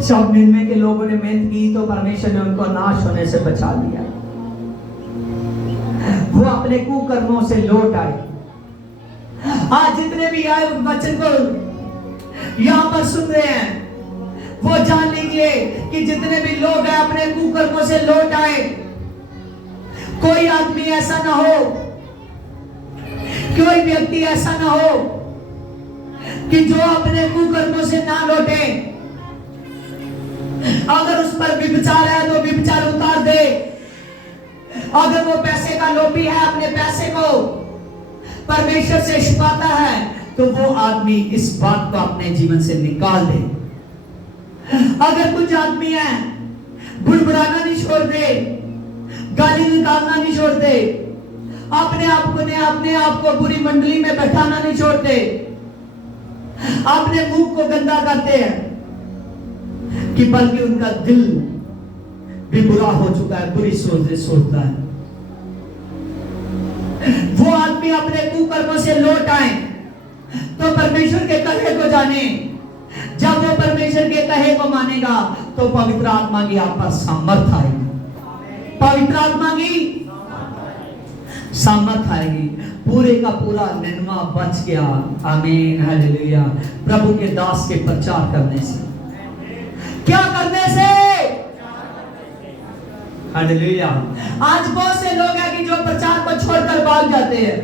जब निन्वे के लोगों ने मेहनत की तो परमेश्वर ने उनको नाश होने से बचा लिया। वो अपने कुकर्मों से लौट आए। आज जितने भी आए वचन को यहां पर सुन रहे हैं, वो जान लीजिए कि जितने भी लोग हैं अपने कुकर्मों से लौट आए। कोई आदमी ऐसा ना हो, कोई व्यक्ति ऐसा ना हो कि जो अपने कुकर्मों से ना लौटे। अगर उस पर व्यभिचार है तो व्यभिचार उतार दे। अगर वो पैसे का लोभी है, अपने पैसे को परमेश्वर से छुपाता है, तो वो आदमी इस बात को अपने जीवन से निकाल दे। अगर कुछ आदमी है बुड़बुड़ाना नहीं छोड़ दे, गाली निकालना नहीं छोड़ दे, अपने आप को बुरी मंडली में बैठाना नहीं छोड़ते, अपने मुंह को गंदा करते हैं, कि बल्कि उनका दिल भी बुरा हो चुका है, बुरी सोचता है। वो आदमी अपने कुकर्मों से लौट आए तो परमेश्वर के कहे को जाने। जब वो परमेश्वर के कहे को मानेगा तो पवित्र आत्मा की आप पर सामर्थ आएगी। पवित्र आत्मा की सामर्थ आएगी। पूरे का पूरा निन्वा बच गया। आमीन। हालेलुया। प्रभु के दास के प्रचार करने से, क्या करने से? हालेलुया। आज बहुत से लोग हैं कि जो प्रचार को छोड़कर भाग जाते हैं।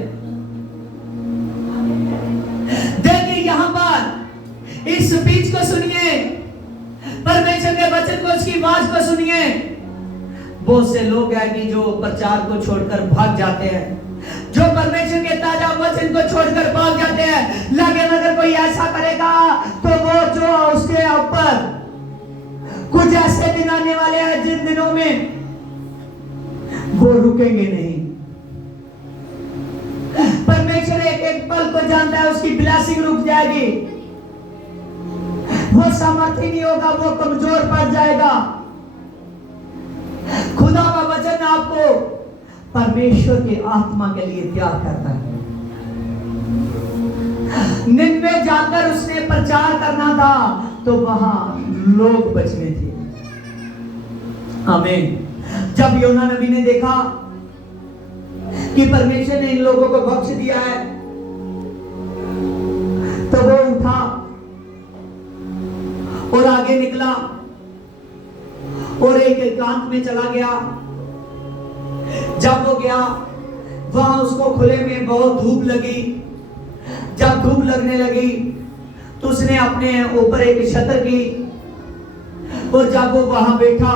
देखिए यहाँ पर इस स्पीच को सुनिए, परमेश्वर के वचन को, उसकी आवाज को सुनिए। बहुत से लोग हैं कि जो प्रचार को छोड़कर भाग जाते हैं, जो परमेश्वर के ताजा वचन को छोड़कर भाग जाते हैं। लेकिन अगर कोई ऐसा करेगा तो वो जो उसके ऊपर कुछ ऐसे दिन आने वाले हैं जिन दिनों में वो रुकेंगे नहीं। परमेश्वर एक एक पल को जानता है, उसकी ब्लेसिंग रुक जाएगी, वो सामर्थ्य नहीं होगा, वो कमजोर पड़ जाएगा। खुदा का वचन आपको परमेश्वर की आत्मा के लिए तैयार करता है। निन्वे जाकर उसने प्रचार करना था तो वहां लोग बचने थे। आमीन। जब योना नबी ने देखा कि परमेश्वर ने इन लोगों को बख्श दिया है तो वो उठा और आगे निकला और एक एकांत में चला गया। जब वो गया वहां उसको खुले में बहुत धूप लगी। जब धूप लगने लगी तो उसने अपने ऊपर एक छत्र की और जब वो वहां बैठा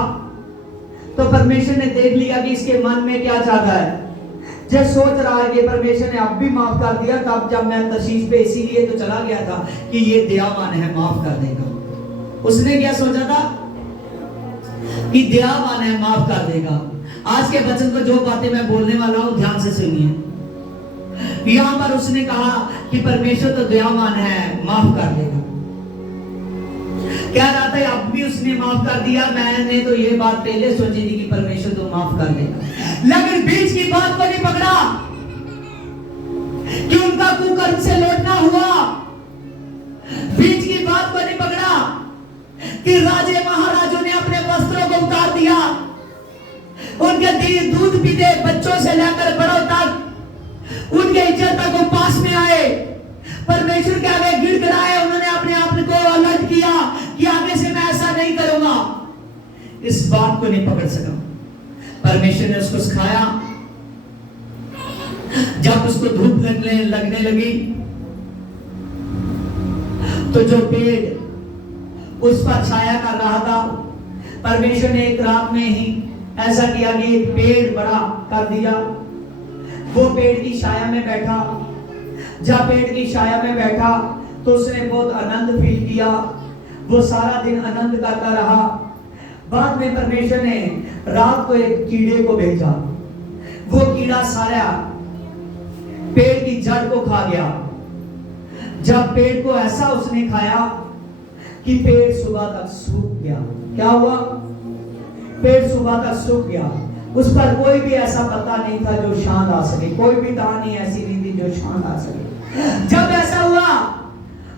तो परमेश्वर ने देख लिया कि इसके मन में क्या चाहता है। जब सोच रहा है कि परमेश्वर ने अब भी माफ कर दिया, तब जब मैं तशीश पे इसीलिए तो चला गया था कि ये दयावान है, माफ कर देगा। उसने क्या सोचा था कि दयावान है, माफ कर देगा। आज के वचन को जो बातें मैं बोलने वाला हूं ध्यान से सुनिए। यहां पर उसने कहा कि परमेश्वर तो दयावान है, माफ कर देगा। कह रहा था अब भी उसने माफ कर दिया। मैंने तो ये बात पहले सोची थी कि परमेश्वर तो माफ कर देगा, लेकिन बीच की बात को नहीं पकड़ा कि उनका कुकर्म से लौटना हुआ। बीच की बात को नहीं पकड़ा कि राजे महाराजों ने अपने वस्त्रों को उतार दिया, उनके दूध पीते बच्चों से लेकर बड़ों तक उनके इज्जत तक वो पास में आए, परमेश्वर के आगे गिड़गिड़ाए। उन्होंने अपने आप को अलर्ट किया कि आगे से मैं ऐसा नहीं करूंगा। इस बात को नहीं पकड़ सका। परमेश्वर ने उसको सिखाया। जब उसको धूप लगने लगी तो जो पेड़ उस पर छाया कर रहा था, परमेश्वर ने एक रात में ही ऐसा किया कि एक पेड़ बड़ा कर दिया। वो पेड़ की छाया में बैठा। जब पेड़ की छाया में बैठा तो उसने बहुत आनंद फील किया। वो सारा दिन आनंद करता रहा। बाद में परमेश्वर ने रात को एक कीड़े को भेजा। वो कीड़ा सारा पेड़ की जड़ को खा गया। जब पेड़ को ऐसा उसने खाया कि पेड़ सुबह तक सूख गया। क्या हुआ? पेड़ सुबह तक सूख गया। उस पर कोई भी ऐसा पत्ता नहीं था जो शान आ सके, कोई भी टहनी ऐसी नहीं थी जो शान आ सके। जब ऐसा हुआ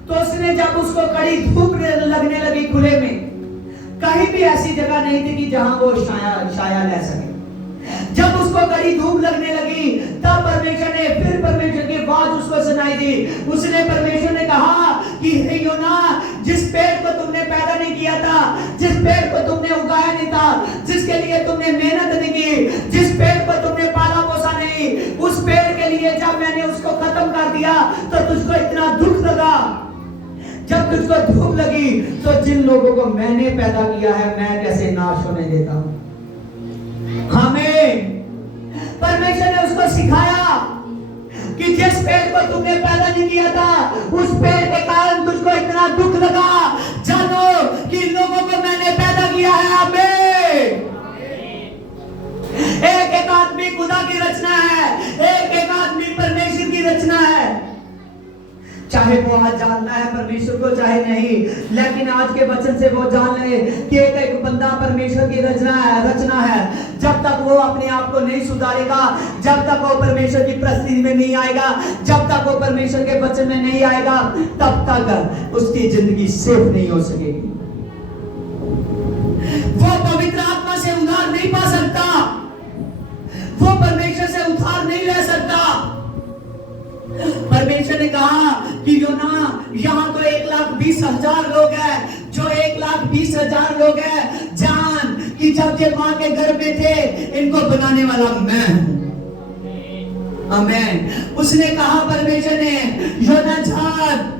तो उसने, जब उसको कड़ी धूप लगने लगी खुले में, कहीं भी ऐसी जगह नहीं थी कि जहां वो छाया ले सके। जब उसको कड़ी धूप लगने लगी तब परमेश्वर ने फिर परमेश्वर की आवाज उसको सुनाई दी। उसने, परमेश्वर ने कहा कि हे योना, जिस पेड़ को तुमने पैदा नहीं किया था, जिस पेड़ को तुमने उगाया नहीं था, जिसके लिए तुमने मेहनत नहीं की, जिस पेड़ को तुमने पाला पोसा नहीं, उस पेड़ के लिए जब मैंने उसको खत्म कर दिया तो तुझको इतना दुख लगा। जब तुझको धूप लगी तो जिन लोगों को मैंने पैदा किया है मैं कैसे नाश होने देता हूं। हमें परमेश्वर ने उसको सिखाया कि जिस पेड़ को तुमने पैदा नहीं किया था, उस पेड़ के कारण तुझको इतना दुख लगा। जानो कि लोगों को मैंने पैदा किया है। हमें एक एक आदमी खुदा की रचना है, एक एक आदमी परमेश्वर की रचना है। चाहे वो आज जानता है परमेश्वर को चाहे नहीं, लेकिन आज के वचन से वो जान ले कि एक एक बंदा परमेश्वर की रचना है। जब तक वो अपने आप को नहीं सुधारेगा, जब तक वो परमेश्वर की परिस्थिति में नहीं आएगा, जब तक वो परमेश्वर के वचन में नहीं आएगा, तब तक उसकी जिंदगी सेफ नहीं हो सकेगी। वो पवित्र आत्मा से उद्धार नहीं पा सकता, वो परमेश्वर से उद्धार नहीं ले सकता। परमेश्वर ने कहा कि योना, यहाँ तो 1,20,000 लोग हैं, जो 1,20,000 लोग हैं, जान कि जब ये मां के गर्भ में थे, इनको बनाने वाला मैं हूं। आमीन। उसने कहा परमेश्वर ने, योना जान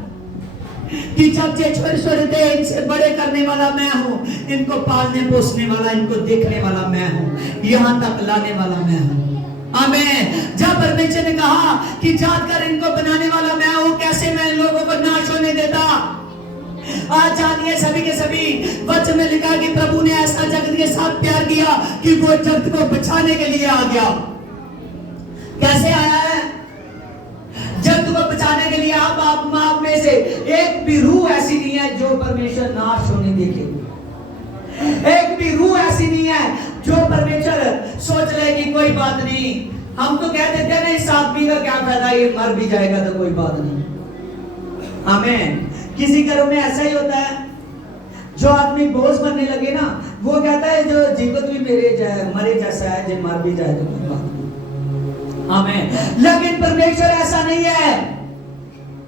कि जब ये छोटे छोटे थे, इनसे बड़े करने वाला मैं हूं, इनको पालने पोसने वाला, इनको देखने वाला मैं हूं, यहां तक लाने वाला मैं हूं। आमीन। जब परमेश्वर ने कहा कि जाकर इनको बनाने वाला मैं हूं, कैसे मैं इन लोगों को नाश होने देता। आज जानिए सभी के सभी वचन में लिखा कि प्रभु ने ऐसा जगत के साथ प्यार किया कि वो जगत को बचाने के लिए आ गया। कैसे आया है? जगत को बचाने के लिए। आप में से एक भी रूह ऐसी नहीं है जो परमेश्वर नाश होने देखे। एक भी रूह ऐसी नहीं है जो परमेश्वर सोच ले कि कोई बात नहीं। हम तो कह देते हैं ना, इस आदमी का क्या फायदा, ये मर भी जाएगा तो कोई बात नहीं। आमीन। किसी घरों में ऐसा ही होता है, जो आदमी बोझ बनने लगे ना, वो कहता है जो जीवित भी मरे जैसा है, जो मर भी जाए तो कोई बात नहीं। आमीन। लेकिन परमेश्वर ऐसा नहीं है।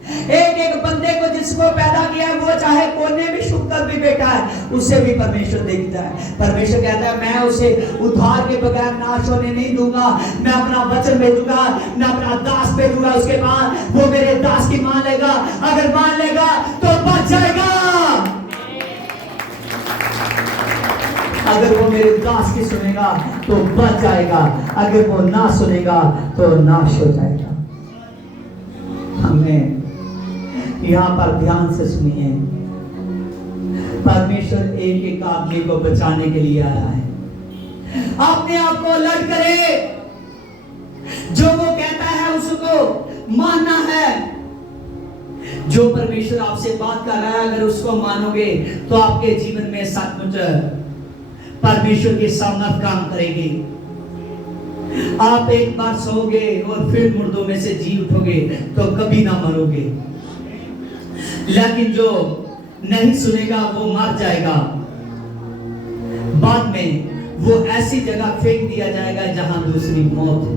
एक एक बंदे को जिसको पैदा किया है, वो चाहे कोने में छुप कर भी बैठा है, उसे भी परमेश्वर देखता है। परमेश्वर कहता है मैं उसे उद्धार के बगैर नाश होने नहीं दूंगा। मैं अपना वचन भेजूंगा, मैं अपना दास भेजूंगा, उसके बाद वो मेरे दास की मान लेगा। अगर मान लेगा तो बच जाएगा, अगर वो मेरे दास की सुनेगा तो बच जाएगा, अगर वो ना सुनेगा तो नाश हो जाएगा। हमें यहाँ पर ध्यान से सुनिए, परमेश्वर एक एक आदमी को बचाने के लिए आया है। अपने आप को अलर्ट करे, जो वो कहता है उसको मानना है। जो परमेश्वर आपसे बात कर रहा है, अगर उसको मानोगे तो आपके जीवन में सचमुच परमेश्वर की सामर्थ काम करेगी। आप एक बार सोओगे और फिर मुर्दों में से जी उठोगे तो कभी ना मरोगे। लेकिन जो नहीं सुनेगा वो मर जाएगा। बाद में वो ऐसी जगह फेंक दिया जाएगा जहां दूसरी मौत है,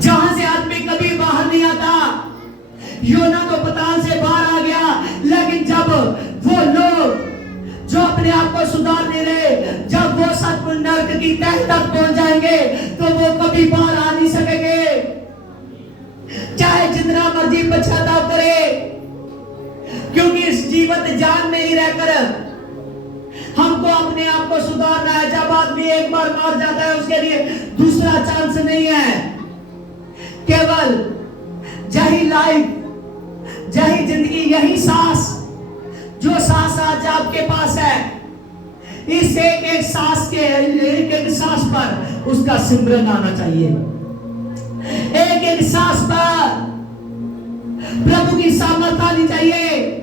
जहां से आदमी कभी बाहर नहीं आता। योना तो पताल से बाहर आ गया, लेकिन जब वो लोग जो अपने आप को सुधार नहीं रहे, जब वो सचमुच नरक की तह तक पहुंच जाएंगे तो वो कभी बाहर आ नहीं सकेंगे, चाहे जितना मर्जी पछतावा करे। क्योंकि इस जीवित जान में ही रहकर हमको अपने आप को सुधारना है। जब आदमी एक बार मर जाता है, उसके लिए दूसरा चांस नहीं है। केवल यही लाइफ, यही जिंदगी, यही सांस, जो सांस आज आपके पास है, इस एक एक सांस के एक एक सांस पर उसका सिमरन आना चाहिए। एक एक सांस पर प्रभु की सामर्थ आनी चाहिए।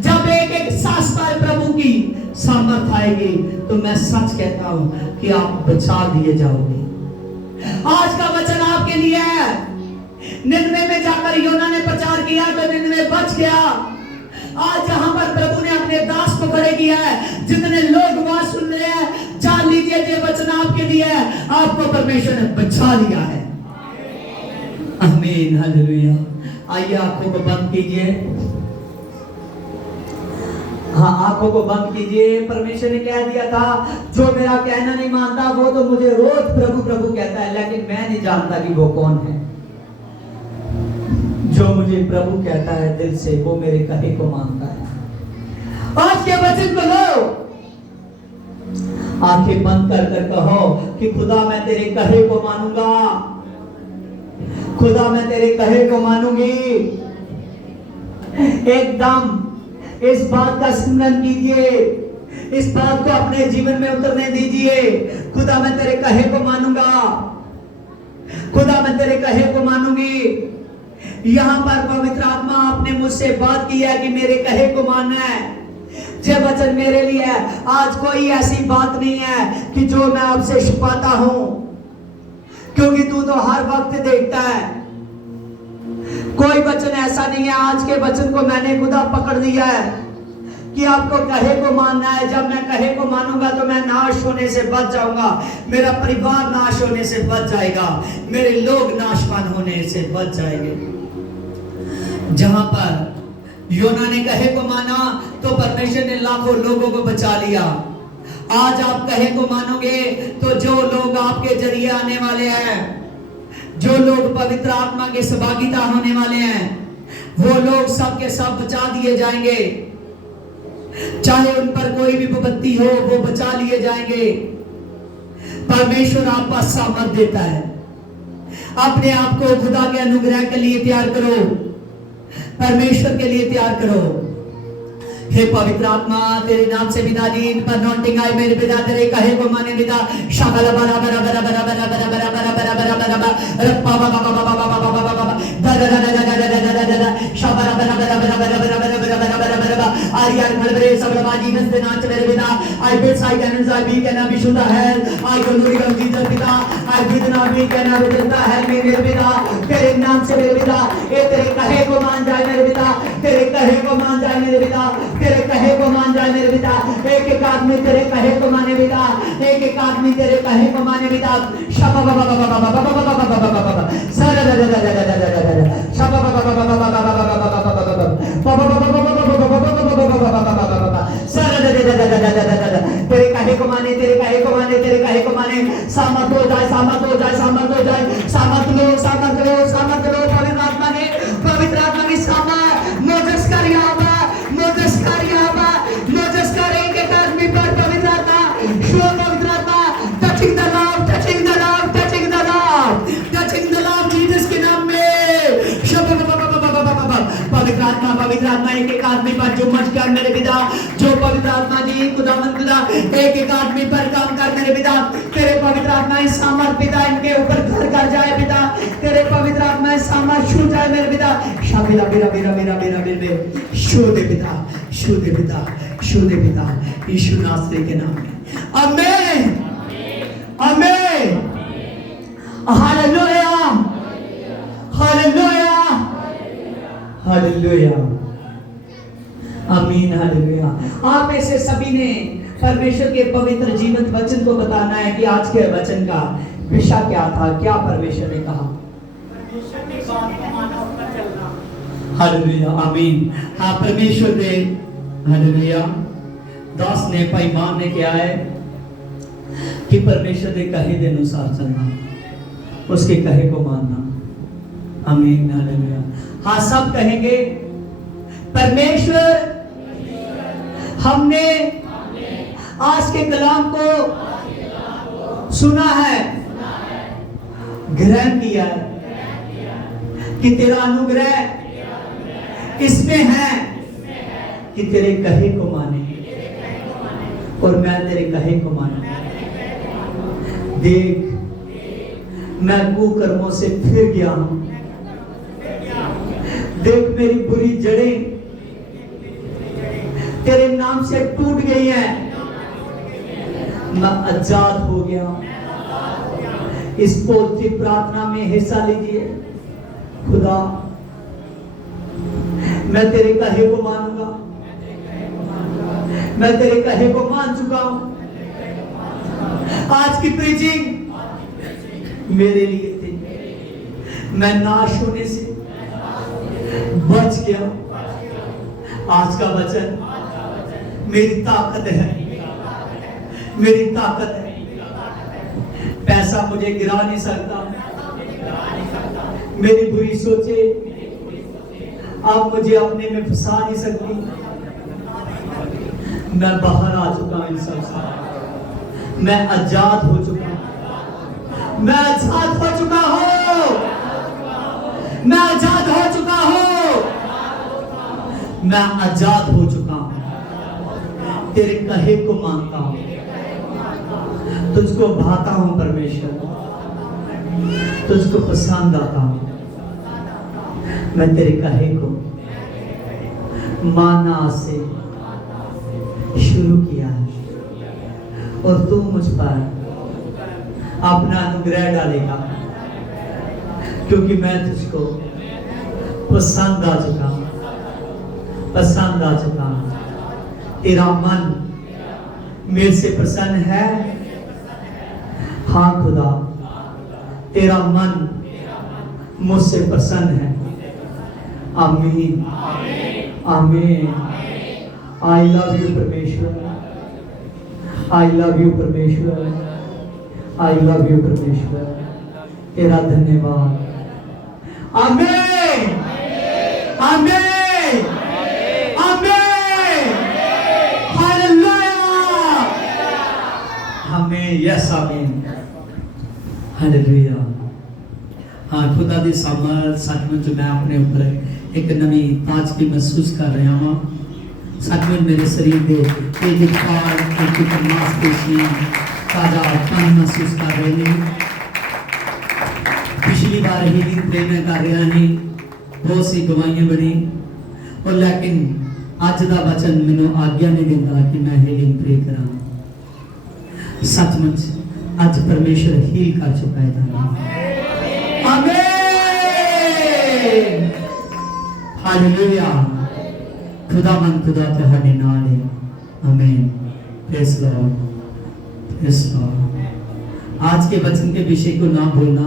जब एक एक सांस पर प्रभु की सामर्थ आएगी तो मैं सच कहता हूं कि आप बचा दिए जाओगे। आज का वचन आपके लिए है। निन्वे में जाकर योना ने प्रचार किया तो निन्वे बच गया। आज जहां पर प्रभु ने अपने दास को खड़े किया है, जितने लोग वहां सुन रहे हैं, जान लीजिए ये वचन आपके लिए है। आपको परमेश्वर ने बचा लिया है। आमीन, हालेलुया। आइए आंखों को बंद कीजिए। हाँ, आंखों को बंद कीजिए। परमेश्वर ने कह दिया था, जो मेरा कहना नहीं मानता वो तो मुझे रोज प्रभु प्रभु कहता है, लेकिन मैं नहीं जानता कि वो कौन है। जो मुझे प्रभु कहता है दिल से, वो मेरे कहे को मानता है। आज के वचन को लो, आंखें बंद कर कर कहो कि खुदा मैं तेरे कहे को मानूंगा, खुदा मैं तेरे कहे को मानूंगी। एकदम इस बात का स्मरण कीजिए, इस बात को अपने जीवन में उतरने दीजिए। खुदा मैं तेरे कहे को मानूंगा, खुदा मैं तेरे कहे को मानूंगी। यहाँ पर पवित्र आत्मा आपने मुझसे बात की है कि मेरे कहे को मानना है। ये वचन मेरे लिए है। आज कोई ऐसी बात नहीं है कि जो मैं आपसे छुपाता हूं, क्योंकि तू तो हर वक्त देखता है। कोई वचन ऐसा नहीं है। आज के वचन को मैंने खुदा पकड़ लिया है कि आपको कहे को मानना है। जब मैं कहे को मानूंगा तो मैं नाश होने से बच जाऊंगा, मेरा परिवार नाश होने से बच जाएगा, मेरे लोग नाशवान होने से बच जाएंगे। जहां पर योना ने कहे को माना तो परमेश्वर ने लाखों लोगों को बचा लिया। आज आप कहे को मानोगे तो जो लोग आपके जरिए आने वाले हैं, जो लोग पवित्र आत्मा के सहभागिता होने वाले हैं, वो लोग सब के सब बचा दिए जाएंगे। चाहे उन पर कोई भी विपत्ति हो, वो बचा लिए जाएंगे। परमेश्वर आपका सामर्थ देता है। अपने आप को खुदा के अनुग्रह के लिए तैयार करो, परमेश्वर के लिए तैयार करो। हे पवित्र आत्मा, तेरे नाम से पिता जी इन पर नॉटिंग आए मेरे पिता, तेरे कहे को माने पिता। शाबरा बरा बरा बरा बरा बरा बरा बरा बरा बरा बरा बरा बरा रप्पा बा बा बा बा बा बा बा बा दर दर दर दर दर दर दर शाबरा बरा बरा बरा बरा बरा बरा बरा बरा बरा बरा बरा आरियार खलबरे सबरबाजी नस्ते नाच मेरे पिता। I bet I can I cannot be शुद्ध है। I glory of Jesus पिता। I did not be cannot be देता है मेरे पिता। तेरे नाम से मेरे पिता, ये तेरे कहे को मान जाए मेरे पिता, तेरे कहे को मान जाए मेरे पिता, तेरे कहे को मान जाए मेरे पिता। एक एक आदमी तेरे कहे को माने पिता, एक एक आदमी तेरे कहे को माने पिता। शबा बा बा बा बा बा बा बा बा बा बा बा बा सर द द द द द द द शबा बा बा बा बा बा बा बा बा बा बा बा तेरे कहे को माने, तेरे कहे को माने, तेरे कहे को माने। सामर्थ हो जाए, सामर्थ हो जाए, सामर्थ हो जाए, सामर्थ लो, सामर्थ लो, सामर्थ लो। पवित्र आत्मा ने, पवित्र आत्मा की सामर्थ मोजस कर यहाँ पर, मोजस कर यहाँ पर, मोजस कर एक एक आदमी पर पवित्र आत्मा, शो पवित्र आत्मा, touching the Lord, touching the Lord, touching the Lord, touching the Lord Jesus के नाम में। पवित्र आत्मा, पवित्र आत्मा एक एक आदमी पर जो मच कर मेरे पिता, जो पवित्र आत्मा जी खुदावंद खुदा एक एक आदमी पर काम कर मेरे पिता। तेरे पवित्र आत्मा इस सामर्थ पिता इनके ऊपर घर कर जाए पिता, तेरे पवित्र आत्मा इस सामर्थ छू जाए मेरे पिता। शाबिला मेरा मेरा मेरा मेरा मेरे शो दे पिता, शो दे पिता, शो दे पिता, यीशु नासरी के नाम में आमीन, आमीन, हालेलुया, हालेलुया, हालेलुया, आमीन, हालेलुया। आप में से सभी ने परमेश्वर के पवित्र जीवंत वचन को बताना है कि आज के वचन का विषय क्या था, क्या परमेश्वर ने कहा। हालेलुया, आमीन। हाँ, परमेश्वर ने, हालेलुया, दास ने पैमान ने क्या है कि परमेश्वर ने कहे के अनुसार चलना, उसके कहे को मानना। आमीन, हालेलुया। हाँ, सब कहेंगे परमेश्वर, हमने आज के कलाम को सुना है, ग्रहण किया है कि तेरा अनुग्रह इसमें है कि तेरे कहे को माने और मैं तेरे कहे को मानूं। देख, मैं कुकर्मों से फिर गया हूं। देख, मेरी बुरी जड़ें तेरे नाम से टूट गई हैं। मैं आजाद हो गया। इस पोथी प्रार्थना में हिस्सा लीजिए। खुदा, मैं तेरे कहे को मानूंगा, मैं तेरे कहे को मान चुका हूं। आज की प्रीचिंग मेरे लिए थी, मैं नाश होने से बच गया। आज का वचन मेरी ताकत है, मेरी ताकत है। पैसा मुझे गिरा नहीं सकता, मेरी बुरी सोचे अब मुझे अपने में फंसा नहीं सकती। मैं बाहर आ चुका हूं इन सब से, मैं आजाद हो चुका हूं, मैं आजाद हो चुका हूं, मैं आजाद हो चुका हूं, मैं आजाद हो चुका हूं। तेरे कहे को मानता हूं, तुझको भाता हूं परमेश्वर, तुझको पसंद आता हूं। मैं तेरे कहे को मानना से शुरू किया है और तू मुझ पर अपना अनुग्रह डालेगा, क्योंकि मैं तुझको पसंद आ चुका हूं, पसंद आ चुका हूं। तेरा मन मेरे से प्रसन्न है। हाँ खुदा, तेरा मन मुझसे प्रसन्न है। आमीन, आमीन। आई लव यू परमेश्वर, आई लव यू परमेश्वर, आई लव यू परमेश्वर, तेरा धन्यवाद। आमीन, आमीन, आमीन, हालेलुया, आमीन, यस आमीन, हालेलुया। हाँ, खुदा दी सामर सचमुच मैं अपने ऊपर एक नवी ताजगी महसूस कर रहा हूँ। सचमुच मेरे शरीर के एक मांसपेशियां ताजा पन महसूस कर रहे हैं। पिछली बार हीलिंग प्रे में कर रहा ही, बहुत सी गवाहियां बनी, और लेकिन अज का वचन मैनू आज्ञा नहीं देता कि मैं हीलिंग प्रे करा। सचमुच अज परमेश्वर हील कर चुका है। आमीन, हालेलुया, खुदावंद खुदा तुहाडे नाल है। आमीन, प्रेज लॉर्ड, प्रेज लॉर्ड। आज के वचन के विषय को ना भूलना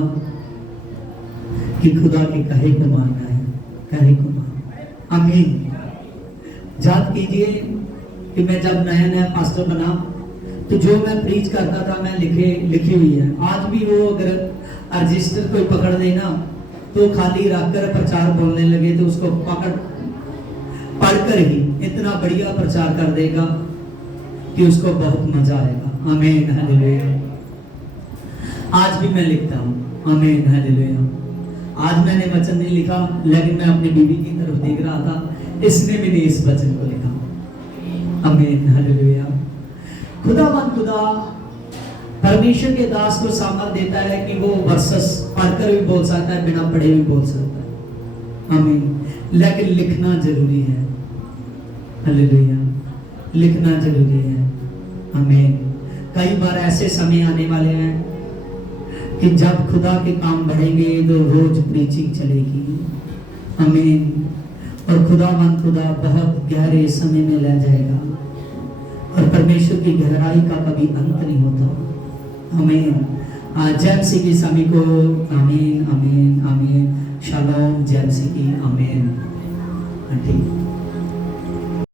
कि खुदा के कहे को मानना है, कहे को मानना। आमीन। याद कीजिए कि मैं जब नया नया पास्टर बना तो जो मैं प्रीच करता था मैं लिखी हुई है। आज भी वो अगर रजिस्टर कोई पकड़ देना तो खाली रखकर प्रचार बोलने लगे तो उसको पढ़कर ही इतना बढ़िया प्रचार कर देगा कि उसको बहुत मजा आएगा। आमीन, हालेलुया। आज भी मैं लिखता हूँ। आमीन, हालेलुया। आज मैंने वचन नहीं लिखा, लेकिन मैं अपनी बीवी की तरफ देख रहा था, इसने भी नहीं इस वचन को लिखा। आमीन, हालेलुया। खुदावंद खुदा परमेश्वर के दास को सामर्थ देता है कि वो वर्सेस पढ़कर भी बोल सकता है, बिना पढ़े भी बोल सकता है। आमीन। लेकिन लिखना जरूरी है। हालेलुया, लिखना जरूरी है। आमीन। कई बार ऐसे समय आने वाले हैं कि जब खुदा के काम बढ़ेंगे तो रोज प्रीचिंग चलेगी। आमीन। और खुदावंद खुदा बहुत गहरे समय में ले जाएगा और परमेश्वर की गहराई का कभी अंत नहीं होता। आमीन। जेमसी की सभी को आमीन, आमीन, आमीन। शालोम जेमसी की, आमीन। ठीक।